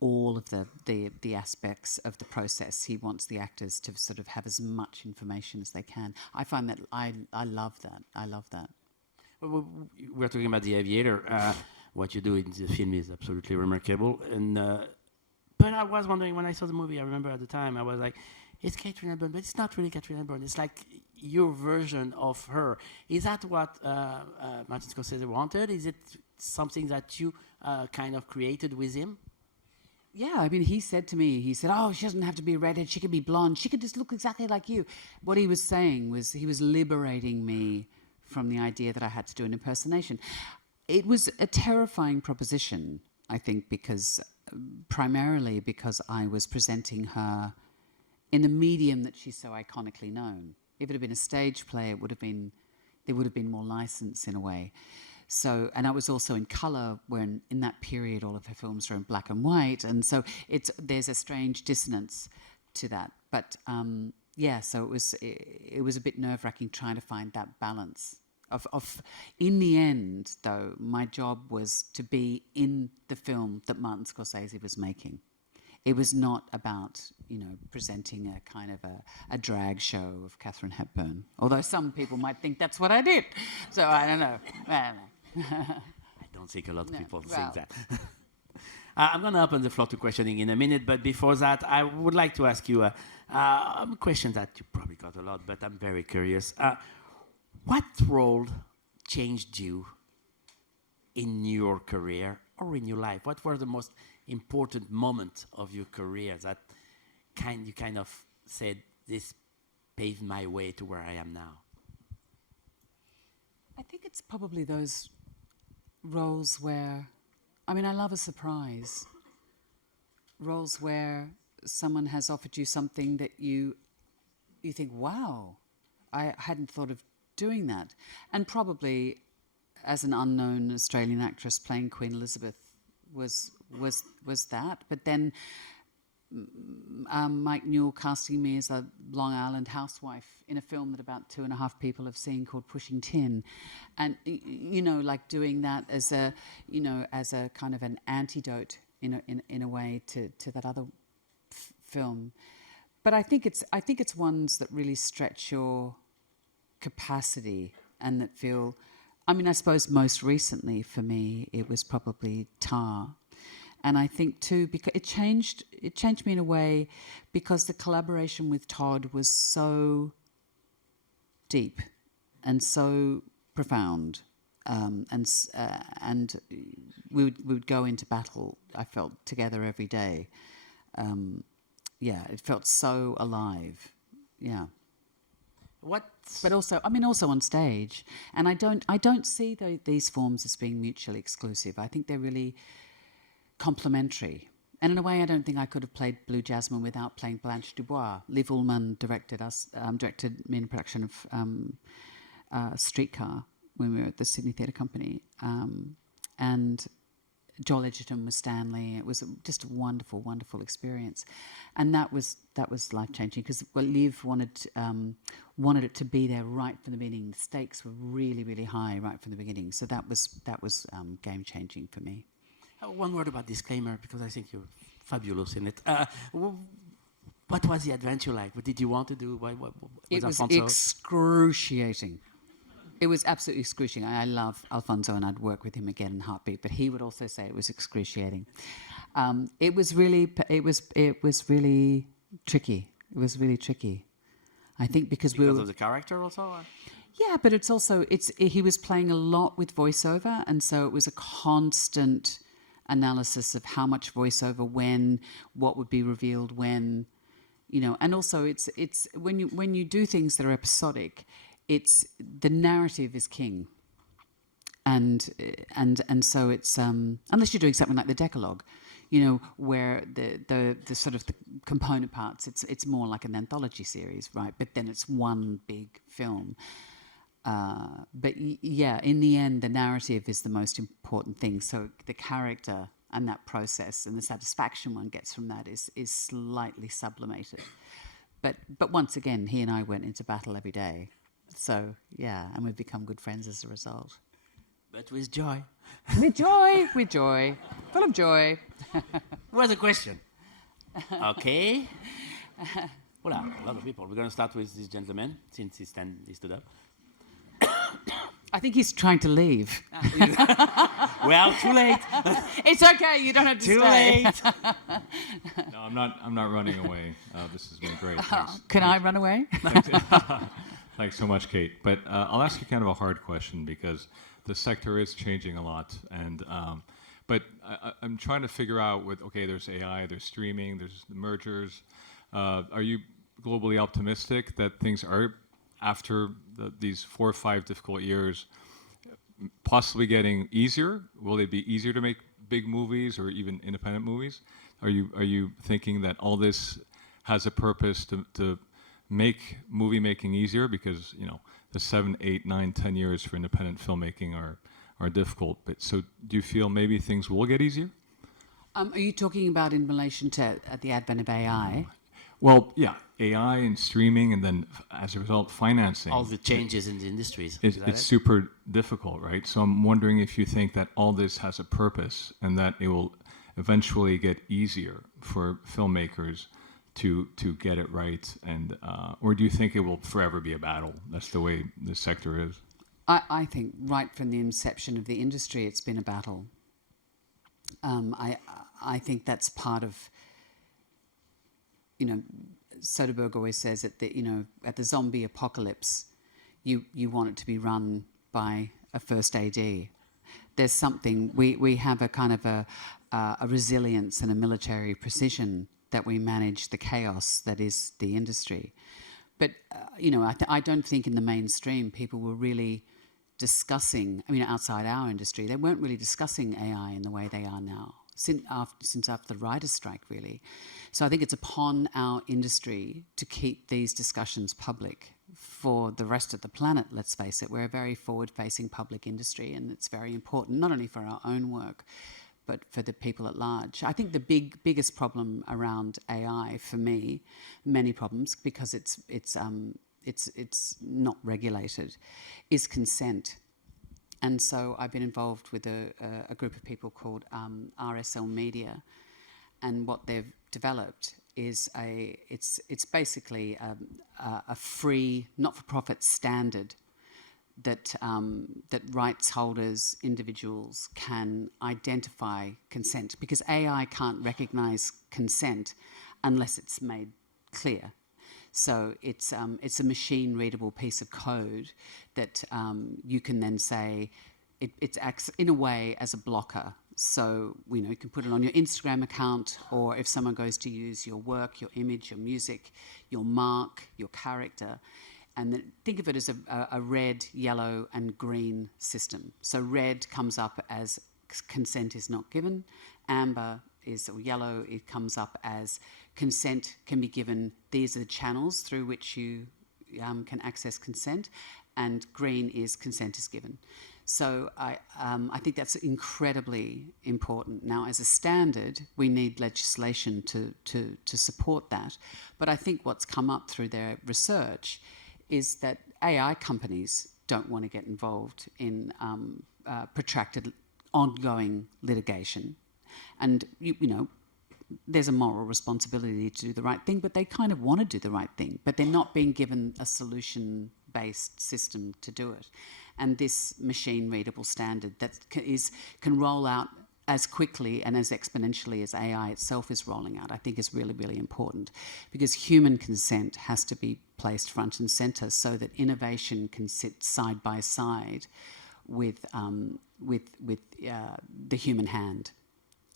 all of the aspects of the process. He wants the actors to sort of have as much information as they can. I find that I love that. I love that. Well, we're talking about The Aviator. What you do in the film is absolutely remarkable. And but I was wondering, when I saw the movie, I remember at the time, I was like, it's Katharine Hepburn, but it's not really Katharine Hepburn. It's like your version of her. Is that what Martin Scorsese wanted? Is it something that you kind of created with him? Yeah, he said to me, oh, she doesn't have to be a redhead, she could be blonde, she could just look exactly like you. What he was saying was he was liberating me from the idea that I had to do an impersonation. It was a terrifying proposition, I think, primarily because I was presenting her in a medium that she's so iconically known. If it had been a stage play, there would have been more license in a way. So, and I was also in colour, when in that period all of her films were in black and white, and so there's a strange dissonance to that. But so it was a bit nerve-wracking trying to find that balance. In the end, though, my job was to be in the film that Martin Scorsese was making. It was not about, presenting a kind of a drag show of Katharine Hepburn, although some people might think that's what I did. So I don't know. I don't think a lot of people think that. I'm going to open the floor to questioning in a minute, but before that, I would like to ask you a question that you probably got a lot, but I'm very curious. What role changed you in your career or in your life? What were the most important moments of your career that you kind of said, this paved my way to where I am now? I think it's probably those roles where, I love a surprise. Roles where someone has offered you something that you think, wow, I hadn't thought of doing that, and probably as an unknown Australian actress playing Queen Elizabeth was that. But then Mike Newell casting me as a Long Island housewife in a film that about 2.5 people have seen called Pushing Tin, and like doing that as a kind of an antidote in a way to that other film. But I think it's ones that really stretch your capacity and that feel. I mean, I suppose most recently for me it was probably Tar. And I think too, because it changed me in a way, because the collaboration with Todd was so deep and so profound, and we would go into battle. I felt together every day. It felt so alive. Yeah. But also on stage, and I don't see these forms as being mutually exclusive. I think they're really complementary. And in a way, I don't think I could have played Blue Jasmine without playing Blanche Dubois. Liv Ullmann directed me in a production of Streetcar when we were at the Sydney Theatre Company. And Joel Edgerton was Stanley. It was just a wonderful, wonderful experience. And that was life-changing, because Liv wanted it to be there right from the beginning. The stakes were really, really high right from the beginning. So that was game-changing for me. One word about disclaimer, because I think you're fabulous in it. What was the adventure like? What did you want to do? It was Alfonso? excruciating. It was absolutely excruciating. I love Alfonso, and I'd work with him again in a heartbeat. But he would also say it was excruciating. It was really tricky. It was really tricky. I think because of the character also. Or? Yeah, but he was playing a lot with voiceover, and so it was a constant analysis of how much voiceover, when, what would be revealed when, and also it's when you do things that are episodic, it's the narrative is king, and so it's unless you're doing something like the Decalogue, where the sort of the component parts, it's more like an anthology series, right? But then it's one big film. In the end, the narrative is the most important thing. So the character and that process and the satisfaction one gets from that is slightly sublimated. But once again, he and I went into battle every day. So, yeah, and we've become good friends as a result. But with joy. With joy. Full of joy. What's the question? Okay. Well, a lot of people. We're going to start with this gentleman, since he stood up. I think he's trying to leave. Well, too late. It's okay. You don't have to too stay. Late. No, I'm not running away. This has been great. Can I run away? Thanks so much, Kate. But I'll ask you kind of a hard question, because the sector is changing a lot, and but I'm trying to figure out there's AI, there's streaming, there's the mergers. Are you globally optimistic that things are, after these 4 or 5 difficult years, possibly getting easier? Will it be easier to make big movies or even independent movies? Are you thinking that all this has a purpose to make movie making easier? Because the 7, 8, 9, 10 years for independent filmmaking are difficult. But so do you feel maybe things will get easier? Are you talking about in relation to the advent of AI? Well, yeah, AI and streaming, and then as a result, financing. All the changes in the industries. It's super difficult, right? So I'm wondering if you think that all this has a purpose, and that it will eventually get easier for filmmakers to get it right, and or do you think it will forever be a battle? That's the way the sector is. I think right from the inception of the industry, it's been a battle. I think that's part of. Soderbergh always says that at the zombie apocalypse, you want it to be run by a first AD. There's something we have a kind of a resilience and a military precision that we manage the chaos that is the industry. But I don't think in the mainstream people were really discussing. Outside our industry, they weren't really discussing AI in the way they are now. Since after the writer's strike, really. So I think it's upon our industry to keep these discussions public for the rest of the planet, let's face it. We're a very forward-facing public industry, and it's very important, not only for our own work, but for the people at large. I think the biggest problem around AI for me, many problems, because it's not regulated, is consent. And so I've been involved with a group of people called RSL Media, and what they've developed is it's basically a free, not-for-profit standard that rights holders, individuals can identify consent, because AI can't recognise consent unless it's made clear. So it's a machine-readable piece of code that you can then say it acts in a way as a blocker. So you can put it on your Instagram account, or if someone goes to use your work, your image, your music, your mark, your character. And then think of it as a red, yellow, and green system. So red comes up as consent is not given. Amber is, or yellow, it comes up as consent can be given. These are the channels through which you can access consent. And green is consent is given. So I think that's incredibly important. Now, as a standard, we need legislation to support that. But I think what's come up through their research is that AI companies don't want to get involved in protracted, ongoing litigation. And, there's a moral responsibility to do the right thing, but they kind of want to do the right thing, but they're not being given a solution-based system to do it. And this machine-readable standard that can roll out as quickly and as exponentially as AI itself is rolling out, I think is really, really important, because human consent has to be placed front and centre so that innovation can sit side by side with the human hand.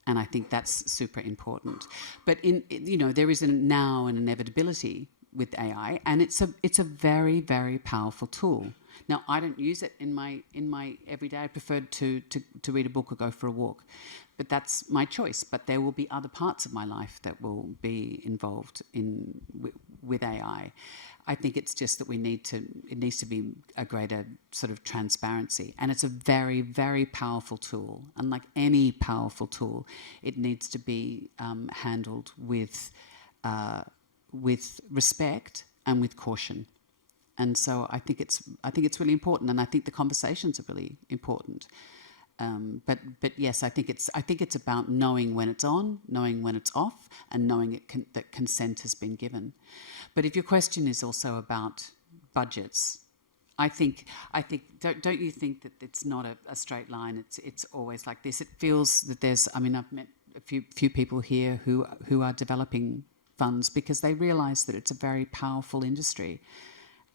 And I think that's super important. But there is now an inevitability with AI, and it's a very, very powerful tool. Now, I don't use it in my everyday. I prefer to read a book or go for a walk, but that's my choice. But there will be other parts of my life that will be involved with AI. I think it's just that it needs to be a greater sort of transparency. And it's a very, very powerful tool. And like any powerful tool, it needs to be handled with respect and with caution. And so I think it's really important, and I think the conversations are really important. But yes, I think it's about knowing when it's on, knowing when it's off, and knowing that consent has been given. But if your question is also about budgets, I think don't you think that it's not a straight line? It's always like this. It feels that there's. I mean, I've met a few people here who are developing funds because they realise that it's a very powerful industry.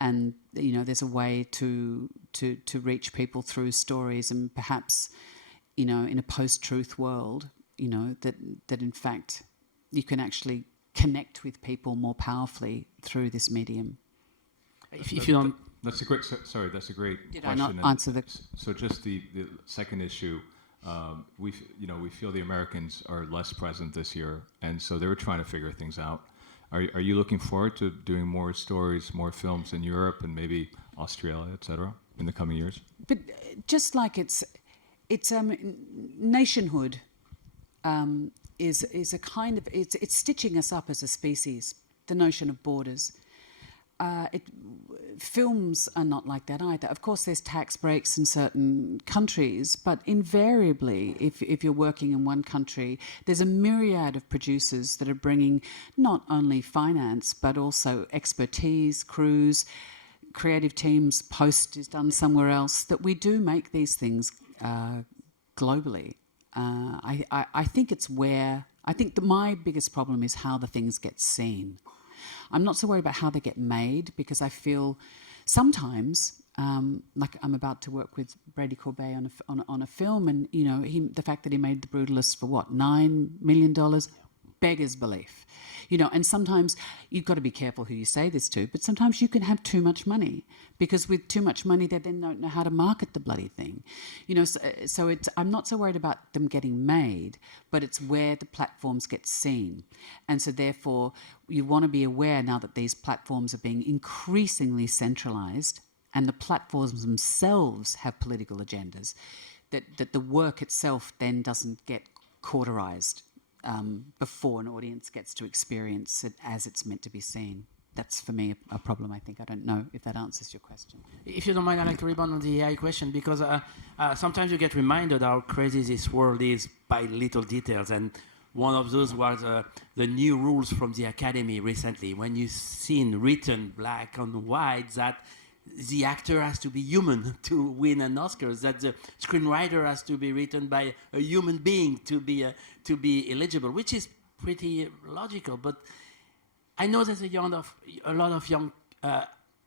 And there's a way to reach people through stories, and perhaps in a post-truth world, that in fact you can actually connect with people more powerfully through this medium. If you don't, that's a great. Sorry, that's a great Did question. I not answer the? So just the second issue, we feel the Americans are less present this year, and so they were trying to figure things out. Are you looking forward to doing more stories, more films in Europe and maybe Australia, etc., in the coming years? But just like it's nationhood is a kind of it's stitching us up as a species. The notion of borders. Films are not like that either. Of course, there's tax breaks in certain countries, but invariably, if you're working in one country, there's a myriad of producers that are bringing not only finance, but also expertise, crews, creative teams, post is done somewhere else, that we do make these things globally. I think it's where... I think my biggest problem is how the things get seen. I'm not so worried about how they get made, because I feel sometimes, like I'm about to work with Brady Corbet on a film, and the fact that he made The Brutalist for what, $9 million, beggars belief. You know, and sometimes you've got to be careful who you say this to, but sometimes you can have too much money, because with too much money, they then don't know how to market the bloody thing. You know, so it's, I'm not so worried about them getting made, but it's where the platforms get seen. And so therefore, you want to be aware now that these platforms are being increasingly centralized, and the platforms themselves have political agendas, that the work itself then doesn't get cauterized before an audience gets to experience it as it's meant to be seen. That's, for me, a problem, I think. I don't know if that answers your question. If you don't mind, I'd like to rebound on the AI question, because sometimes you get reminded how crazy this world is by little details. And one of those was the new rules from the Academy recently, when you've seen written black on white that the actor has to be human to win an Oscar, that the screenwriter has to be written by a human being to be eligible, which is pretty logical. But I know there's a lot of young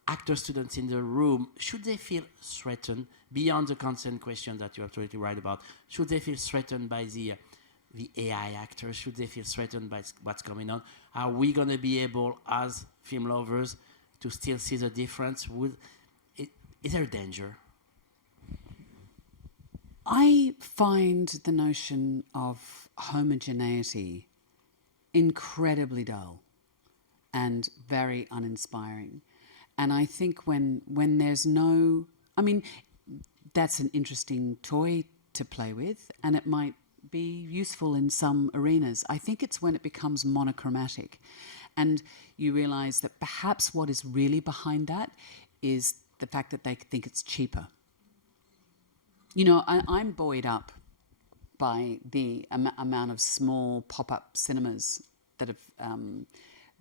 actor students in the room. Should they feel threatened, beyond the consent question that you have to write about? Should they feel threatened by the AI actors? Should they feel threatened by what's going on? Are we going to be able, as film lovers, to still see the difference? Is there a danger? I find the notion of homogeneity incredibly dull and very uninspiring. And I think when there's no... I mean, that's an interesting toy to play with, and it might be useful in some arenas. I think it's when it becomes monochromatic and you realise that perhaps what is really behind that is the fact that they think it's cheaper. You know, I'm buoyed up by the amount of small pop-up cinemas that have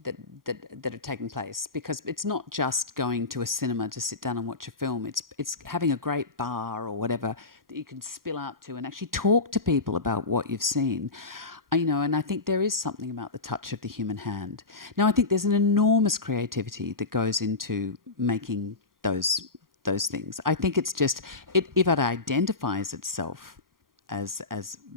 that are taking place, because it's not just going to a cinema to sit down and watch a film. It's having a great bar or whatever that you can spill out to and actually talk to people about what you've seen. You know, and I think there is something about the touch of the human hand. Now, I think there's an enormous creativity that goes into making those things. I think it's just, if it identifies itself as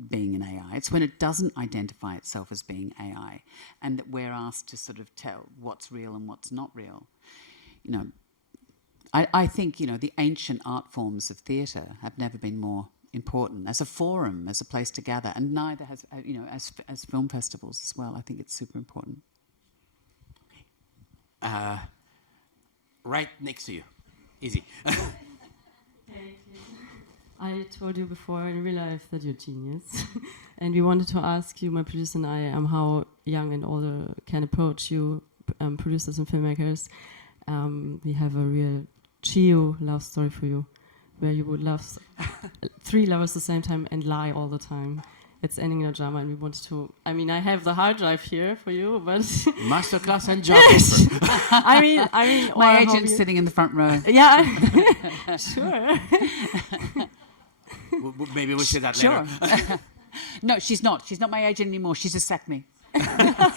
being an AI, it's when it doesn't identify itself as being AI, and that we're asked to sort of tell what's real and what's not real. You know, I think, you know, the ancient art forms of theatre have never been more important as a forum, as a place to gather, and neither has, you know, as film festivals as well. I think it's super important. Right next to you. Easy. I told you before in real life that you're a genius. And we wanted to ask you, my producer and I, how young and older can approach you, producers and filmmakers. We have a real Chio love story for you, where you would love 3 lovers at the same time and lie all the time. It's ending in a drama, and we wanted to... I mean, I have the hard drive here for you, but... Masterclass and job offer. I mean... My agent's sitting in the front row. Yeah, sure. Maybe we'll say that Sure. later. No, she's not. She's not my agent anymore. She's just sacked me.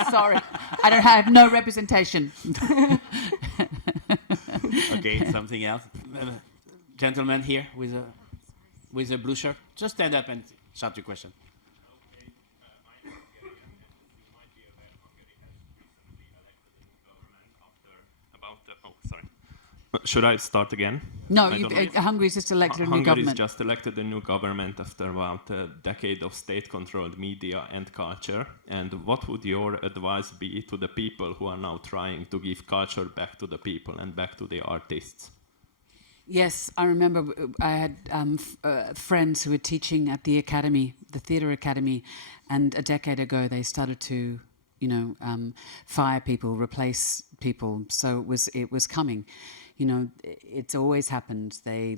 Sorry. I have no representation. Okay, something else. Gentleman here with a blue shirt. Just stand up and shout your question. Should I start again? No, Hungary's just elected a new government. Hungary's just elected a new government after about a decade of state-controlled media and culture. And what would your advice be to the people who are now trying to give culture back to the people and back to the artists? Yes, I remember I had friends who were teaching at the academy, the theatre academy, and a decade ago they started to, you know, fire people, replace people. So it was coming. You know, it's always happened. They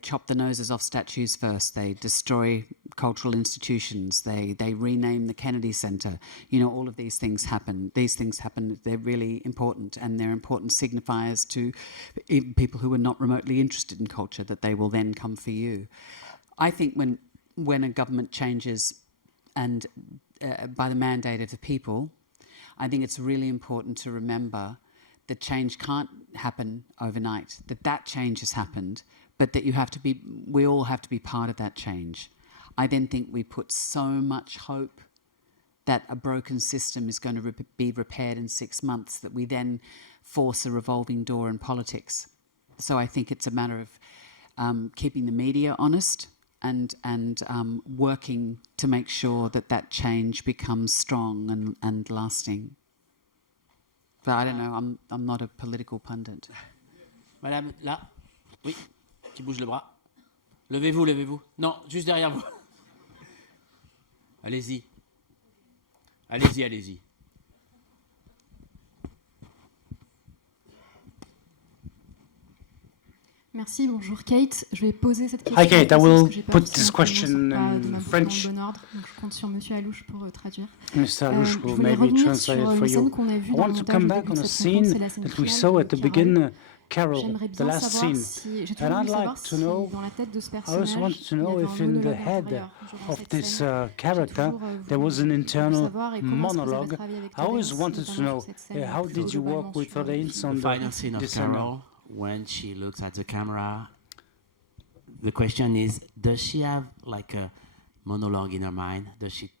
chop the noses off statues first. They destroy cultural institutions. They rename the Kennedy Center. You know, all of these things happen. These things happen. They're really important, and they're important signifiers to people who are not remotely interested in culture, that they will then come for you. I think when a government changes, and by the mandate of the people, I think it's really important to remember that change can't happen overnight, that change has happened, but that we all have to be part of that change. I then think we put so much hope that a broken system is going to be repaired in 6 months, that we then force a revolving door in politics. So I think it's a matter of keeping the media honest and working to make sure that change becomes strong and lasting. But I don't know, I'm not a political pundit. Madame, là. Oui, qui bouge le bras. Levez-vous, levez-vous. Non, juste derrière vous. Allez-y. Allez-y, allez-y. Merci, bonjour Kate. Je vais poser cette question. Hi Kate, I will parce que put j'ai this pas question in French. Bon ordre, donc je compte sur Monsieur Alouche pour traduire. Mr. Alouche will je voulais maybe revenir translate sur it for une scène you. qu'on a vue I dans want le to montage come au back début on de a cette scene rencontre, c'est la scène that we finale saw de at the Carole. beginning, Carol, J'aimerais the bien last savoir scene. si j'ai And toujours I'd voulu savoir like to si know, dans la tête de ce I personnage, also wanted to il y know avait if un in the monologue head intérieur durant of cette this scène. character J'ai toujours there was an voulu internal savoir et comment est-ce que vous avez monologue. travaillé avec I always Audience, wanted to notamment know sur cette scène, how plus did you globalement work with sur le Audience film. on The final scene the of scene? Carol, when she looks at the camera, the question is, does she have like a monologue in her mind? Does she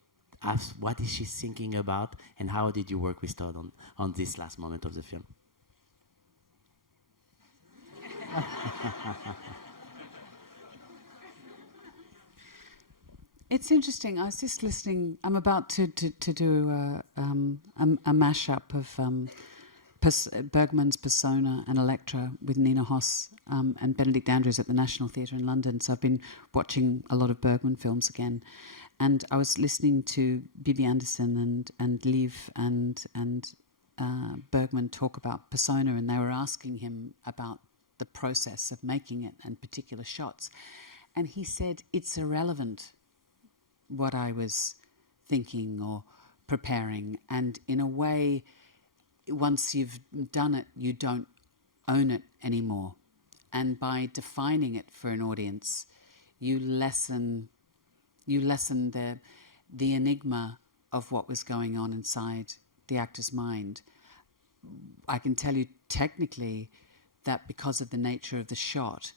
ask what is she thinking about, and how did you work with Todd on this last moment of the film? It's interesting. I was just listening. I'm about to do a mashup of Bergman's Persona and Electra with Nina Hoss and Benedict Andrews at the National Theatre in London. So I've been watching a lot of Bergman films again. And I was listening to Bibi Andersson and Liv and Bergman talk about Persona, and they were asking him about the process of making it and particular shots. And he said, it's irrelevant what I was thinking or preparing. And in a way, once you've done it, you don't own it anymore. And by defining it for an audience, you lessen the enigma of what was going on inside the actor's mind. I can tell you technically that because of the nature of the shot,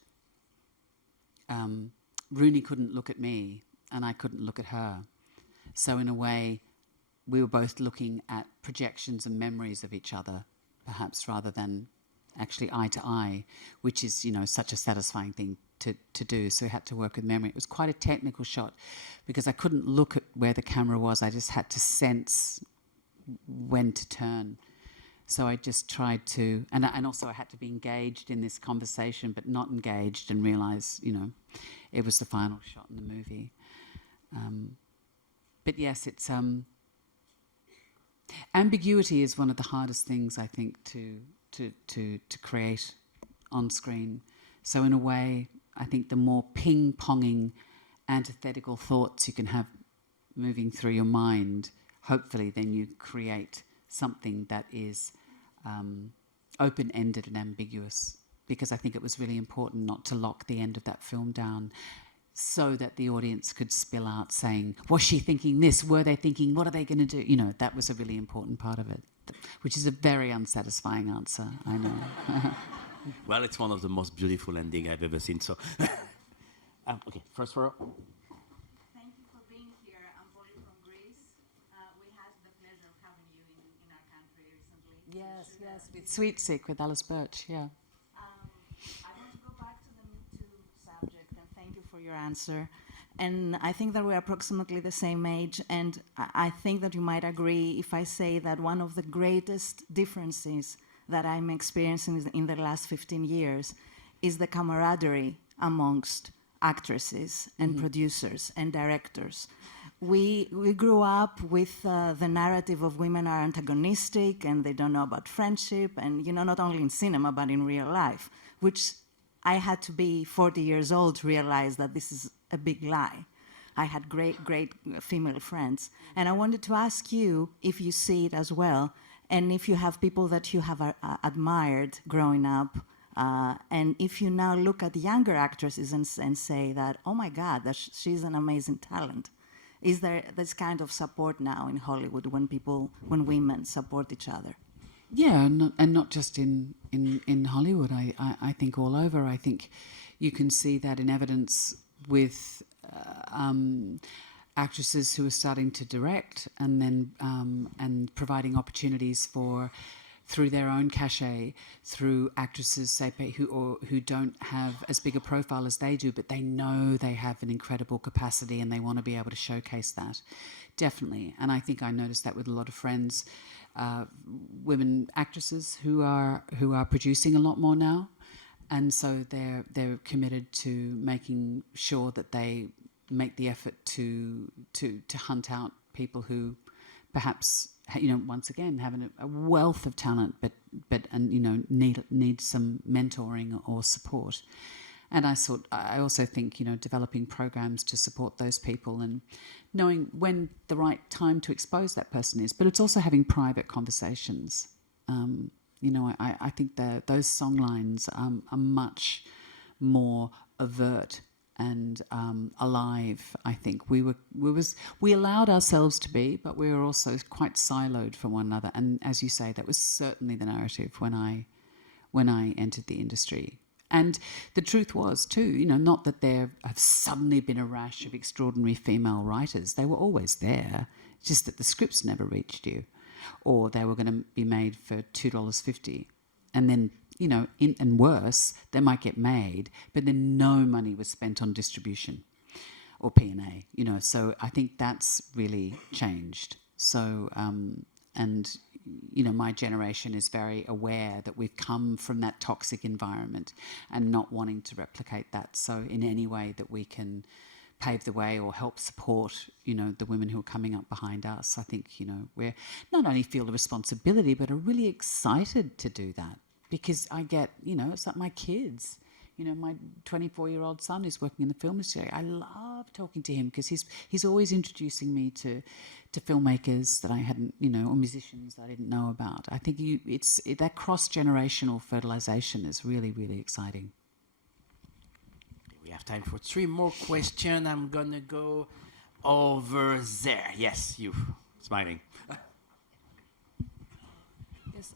Rooney couldn't look at me and I couldn't look at her. So in a way, we were both looking at projections and memories of each other, perhaps rather than actually eye to eye, which is, such a satisfying thing to do. So we had to work with memory. It was quite a technical shot because I couldn't look at where the camera was. I just had to sense when to turn. So I just tried to, and also I had to be engaged in this conversation, but not engaged and realize, it was the final shot in the movie. But yes, it's ambiguity is one of the hardest things I think to create on screen. So in a way, I think the more ping-ponging antithetical thoughts you can have moving through your mind, hopefully then you create something that is open-ended and ambiguous, because I think it was really important not to lock the end of that film down so that the audience could spill out saying, was she thinking this? Were they thinking, what are they going to do? That was a really important part of it, which is a very unsatisfying answer, I know. Well, it's one of the most beautiful endings I've ever seen, so... okay, first row. Thank you for being here. I'm Polly from Greece. We had the pleasure of having you in our country recently. Yes, with Sweet Sick, with Alice Birch, yeah. I want to go back to the Me Too subject, and thank you for your answer. And I think that we're approximately the same age, and I think that you might agree if I say that one of the greatest differences that I'm experiencing in the last 15 years is the camaraderie amongst actresses and producers and directors. We grew up with the narrative of women are antagonistic and they don't know about friendship, and not only in cinema but in real life, which I had to be 40 years old to realize that this is a big lie. I had great female friends, and I wanted to ask you if you see it as well, and if you have people that you have admired growing up, and if you now look at younger actresses and say that, oh my God, she's an amazing talent. Is there this kind of support now in Hollywood when women support each other? Yeah, and not just in Hollywood. I think all over. I think you can see that in evidence with actresses who are starting to direct, and then and providing opportunities for, through their own cachet, through actresses, say, who don't have as big a profile as they do, but they know they have an incredible capacity and they want to be able to showcase that. Definitely. And I think I noticed that with a lot of friends, women actresses who are producing a lot more now. And so they're committed to making sure that they make the effort to hunt out people who perhaps, once again, have a wealth of talent, but need some mentoring or support. And I also think, developing programs to support those people and knowing when the right time to expose that person is. But it's also having private conversations. I think that those songlines are much more overt and alive. I think we allowed ourselves to be, but we were also quite siloed from one another. And as you say, that was certainly the narrative when I entered the industry. And the truth was too, not that there have suddenly been a rash of extraordinary female writers. They were always there, just that the scripts never reached you, or they were going to be made for $2.50, and then and worse, they might get made, but then no money was spent on distribution or P&A. So I think that's really changed. So my generation is very aware that we've come from that toxic environment and not wanting to replicate that. So in any way that we can pave the way or help support, the women who are coming up behind us, I think, we're not only feel the responsibility, but are really excited to do that. Because I get, it's like my kids. My 24-year-old son is working in the film industry. I love talking to him because he's always introducing me to filmmakers that I hadn't, or musicians that I didn't know about. I think that cross-generational fertilization is really, really exciting. We have time for 3 more questions. I'm gonna go over there. Yes, you smiling.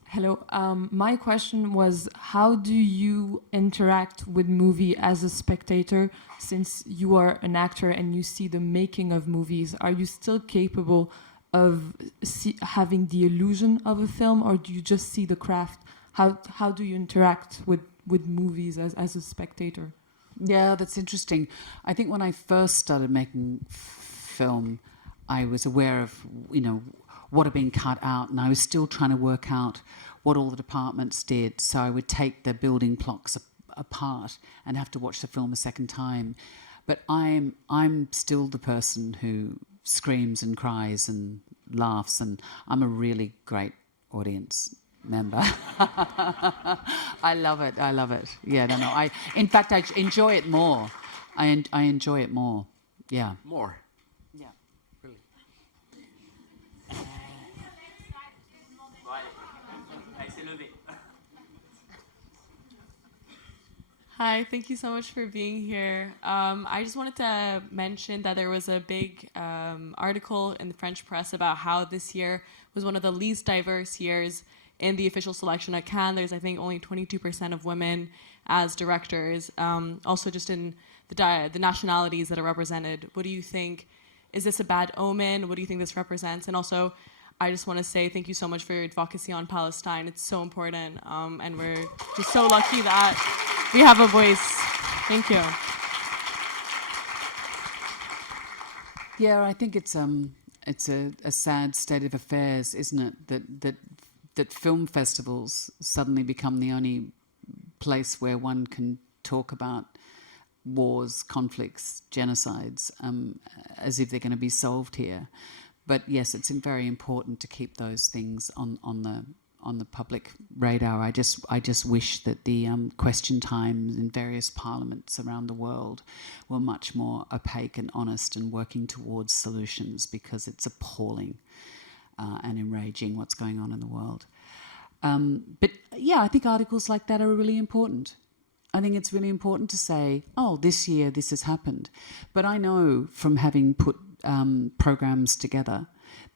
Hello. My question was, how do you interact with movie as a spectator, since you are an actor and you see the making of movies? Are you still capable of having the illusion of a film, or do you just see the craft? How do you interact with movies as a spectator? Yeah, that's interesting. I think when I first started making film, I was aware of, what had been cut out, and I was still trying to work out what all the departments did. So I would take the building blocks apart and have to watch the film a second time. But I'm still the person who screams and cries and laughs, and I'm a really great audience member. I love it. Yeah, no. In fact, I enjoy it more. I enjoy it more. Yeah. More. Hi, thank you so much for being here. I just wanted to mention that there was a big article in the French press about how this year was one of the least diverse years in the official selection at Cannes. There's, I think, only 22% of women as directors. Also, just in the nationalities that are represented. What do you think? Is this a bad omen? What do you think this represents? And also, I just want to say thank you so much for your advocacy on Palestine. It's so important, and we're just so lucky that we have a voice. Thank you. Yeah, I think it's a sad state of affairs, isn't it? That film festivals suddenly become the only place where one can talk about wars, conflicts, genocides, as if they're going to be solved here. But yes, it's very important to keep those things on the public radar. I just wish that the question times in various parliaments around the world were much more opaque and honest and working towards solutions, because it's appalling and enraging what's going on in the world. But yeah, I think articles like that are really important. I think it's really important to say, oh, this year this has happened. But I know from having put programs together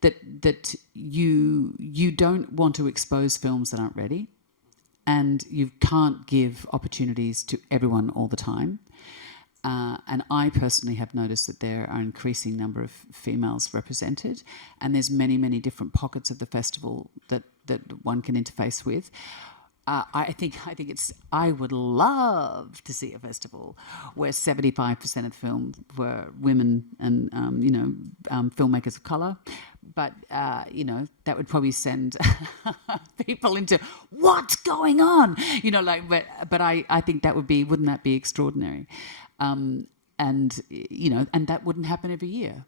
that you don't want to expose films that aren't ready, and you can't give opportunities to everyone all the time. And I personally have noticed that there are an increasing number of females represented, and there's many, many different pockets of the festival that one can interface with. I think I would love to see a festival where 75% of films were women and filmmakers of colour, but that would probably send people into what's going on, But I think wouldn't that be extraordinary? And that wouldn't happen every year.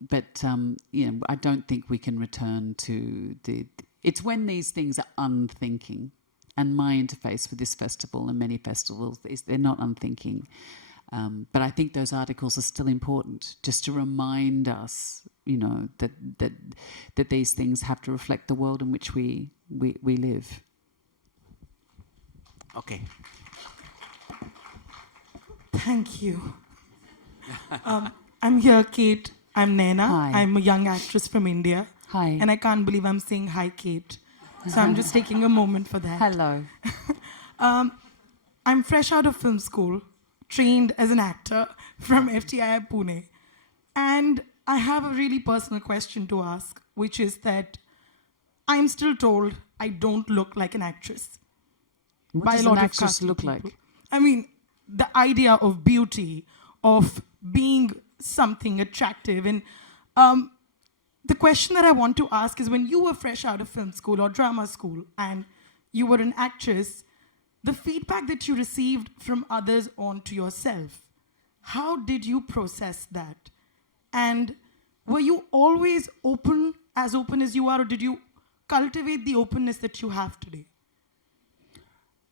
But I don't think we can return to it's when these things are unthinking. And my interface with this festival and many festivals is they're not unthinking. But I think those articles are still important, just to remind us, that these things have to reflect the world in which we live. Okay. Thank you. I'm here, Cate. I'm Naina. Hi. I'm a young actress from India. Hi. And I can't believe I'm saying hi, Cate. So I'm just taking a moment for that. Hello. I'm fresh out of film school, trained as an actor from FTI Pune. And I have a really personal question to ask, which is that I'm still told I don't look like an actress. What does an actress look like? I mean, the idea of beauty, of being something attractive. And the question that I want to ask is, when you were fresh out of film school or drama school and you were an actress, the feedback that you received from others onto yourself, how did you process that? And were you always open as you are, or did you cultivate the openness that you have today?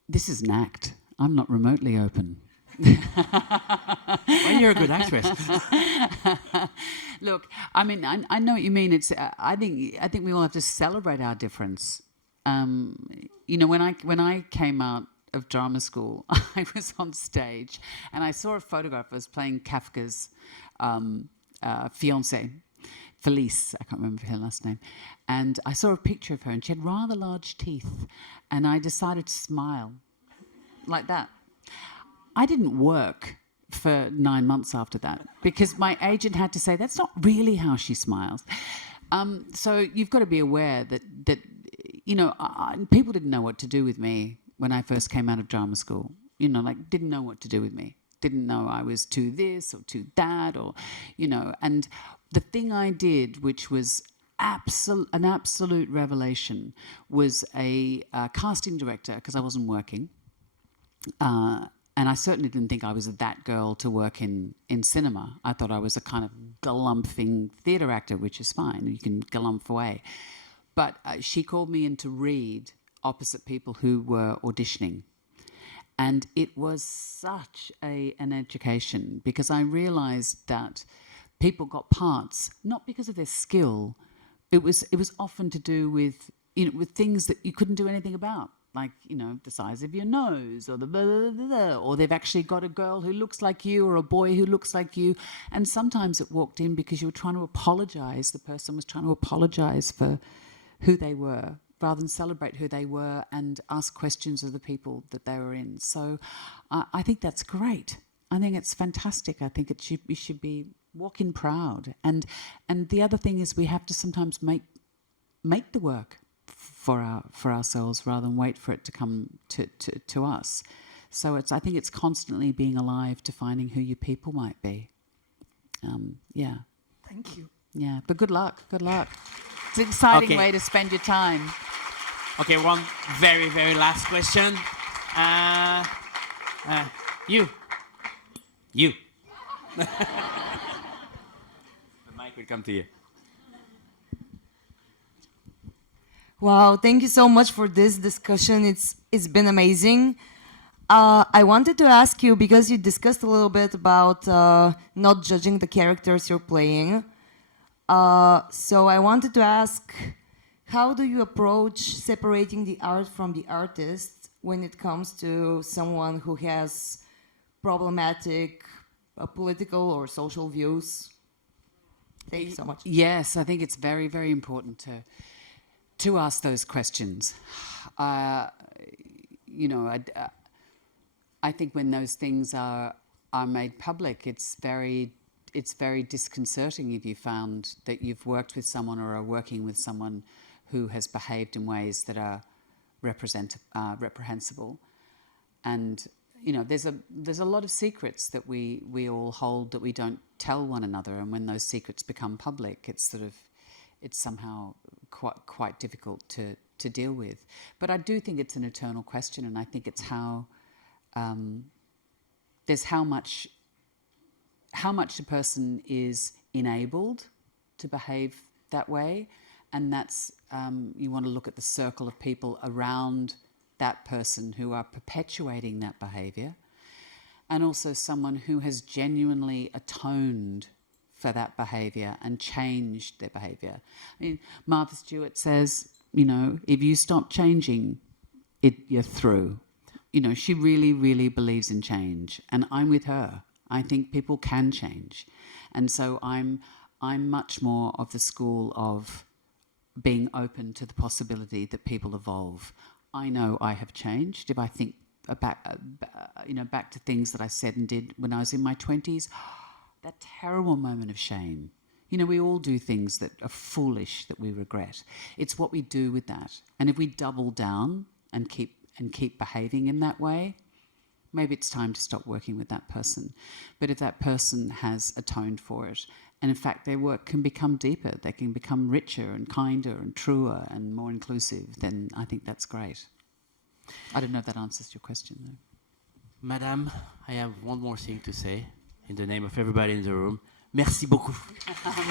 This is an act. I'm not remotely open. Well, you're a good actress. Look, I mean, I know what you mean. It's. I think we all have to celebrate our difference. When I came out of drama school, I was on stage and I saw a photograph. I was playing Kafka's fiancée, Felice. I can't remember her last name. And I saw a picture of her, and she had rather large teeth. And I decided to smile like that. I didn't work for 9 months after that because my agent had to say, that's not really how she smiles. So you've got to be aware that people didn't know what to do with me when I first came out of drama school. Didn't know what to do with me. Didn't know I was too this or too that, and the thing I did, which was an absolute revelation, was a casting director, because I wasn't working. And I certainly didn't think I was that girl to work in cinema. I thought I was a kind of galumphing theatre actor, which is fine. You can galumph away. But she called me in to read opposite people who were auditioning. And it was such an education, because I realised that people got parts not because of their skill. It was often to do with things that you couldn't do anything about. Like, the size of your nose, or the blah, blah, blah, blah, or they've actually got a girl who looks like you or a boy who looks like you. And sometimes it walked in because you were trying to apologise. The person was trying to apologise for who they were, rather than celebrate who they were and ask questions of the people that they were in. So I think that's great. I think it's fantastic. I think we should be walking proud. And the other thing is, we have to sometimes make the work for ourselves rather than wait for it to come to us. So I think it's constantly being alive to finding who your people might be. Yeah. Thank you. Yeah, but good luck. It's an exciting way to spend your time. Okay, one very, very last question. You. The mic will come to you. Wow, thank you so much for this discussion. It's been amazing. I wanted to ask you, because you discussed a little bit about not judging the characters you're playing. So I wanted to ask, how do you approach separating the art from the artist when it comes to someone who has problematic political or social views? Thank you so much. Yes, I think it's very, very important to ask those questions. I think when those things are are made public, it's very disconcerting if you found that you've worked with someone or are working with someone who has behaved in ways that are reprehensible. And you know, there's a lot of secrets that we all hold that we don't tell one another, and when those secrets become public, it's somehow quite difficult to deal with. But I do think it's an eternal question, and I think it's how there's how much a person is enabled to behave that way, and that's you want to look at the circle of people around that person who are perpetuating that behaviour, and also someone who has genuinely atoned for that behaviour and changed their behaviour. I mean, Martha Stewart says, you know, if you stop changing, you're through. You know, she really, really believes in change, and I'm with her. I think people can change, and so I'm much more of the school of being open to the possibility that people evolve. I know I have changed. If I think back to things that I said and did when I was in my 20s, that terrible moment of shame. You know, we all do things that are foolish that we regret. It's what we do with that. And if we double down and keep behaving in that way, maybe it's time to stop working with that person. But if that person has atoned for it, and in fact their work can become deeper, they can become richer and kinder and truer and more inclusive, then I think that's great. I don't know if that answers your question, though. Madame, I have one more thing to say in the name of everybody in the room. Merci beaucoup.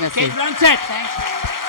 Merci. Cate Blanchett. Thank you.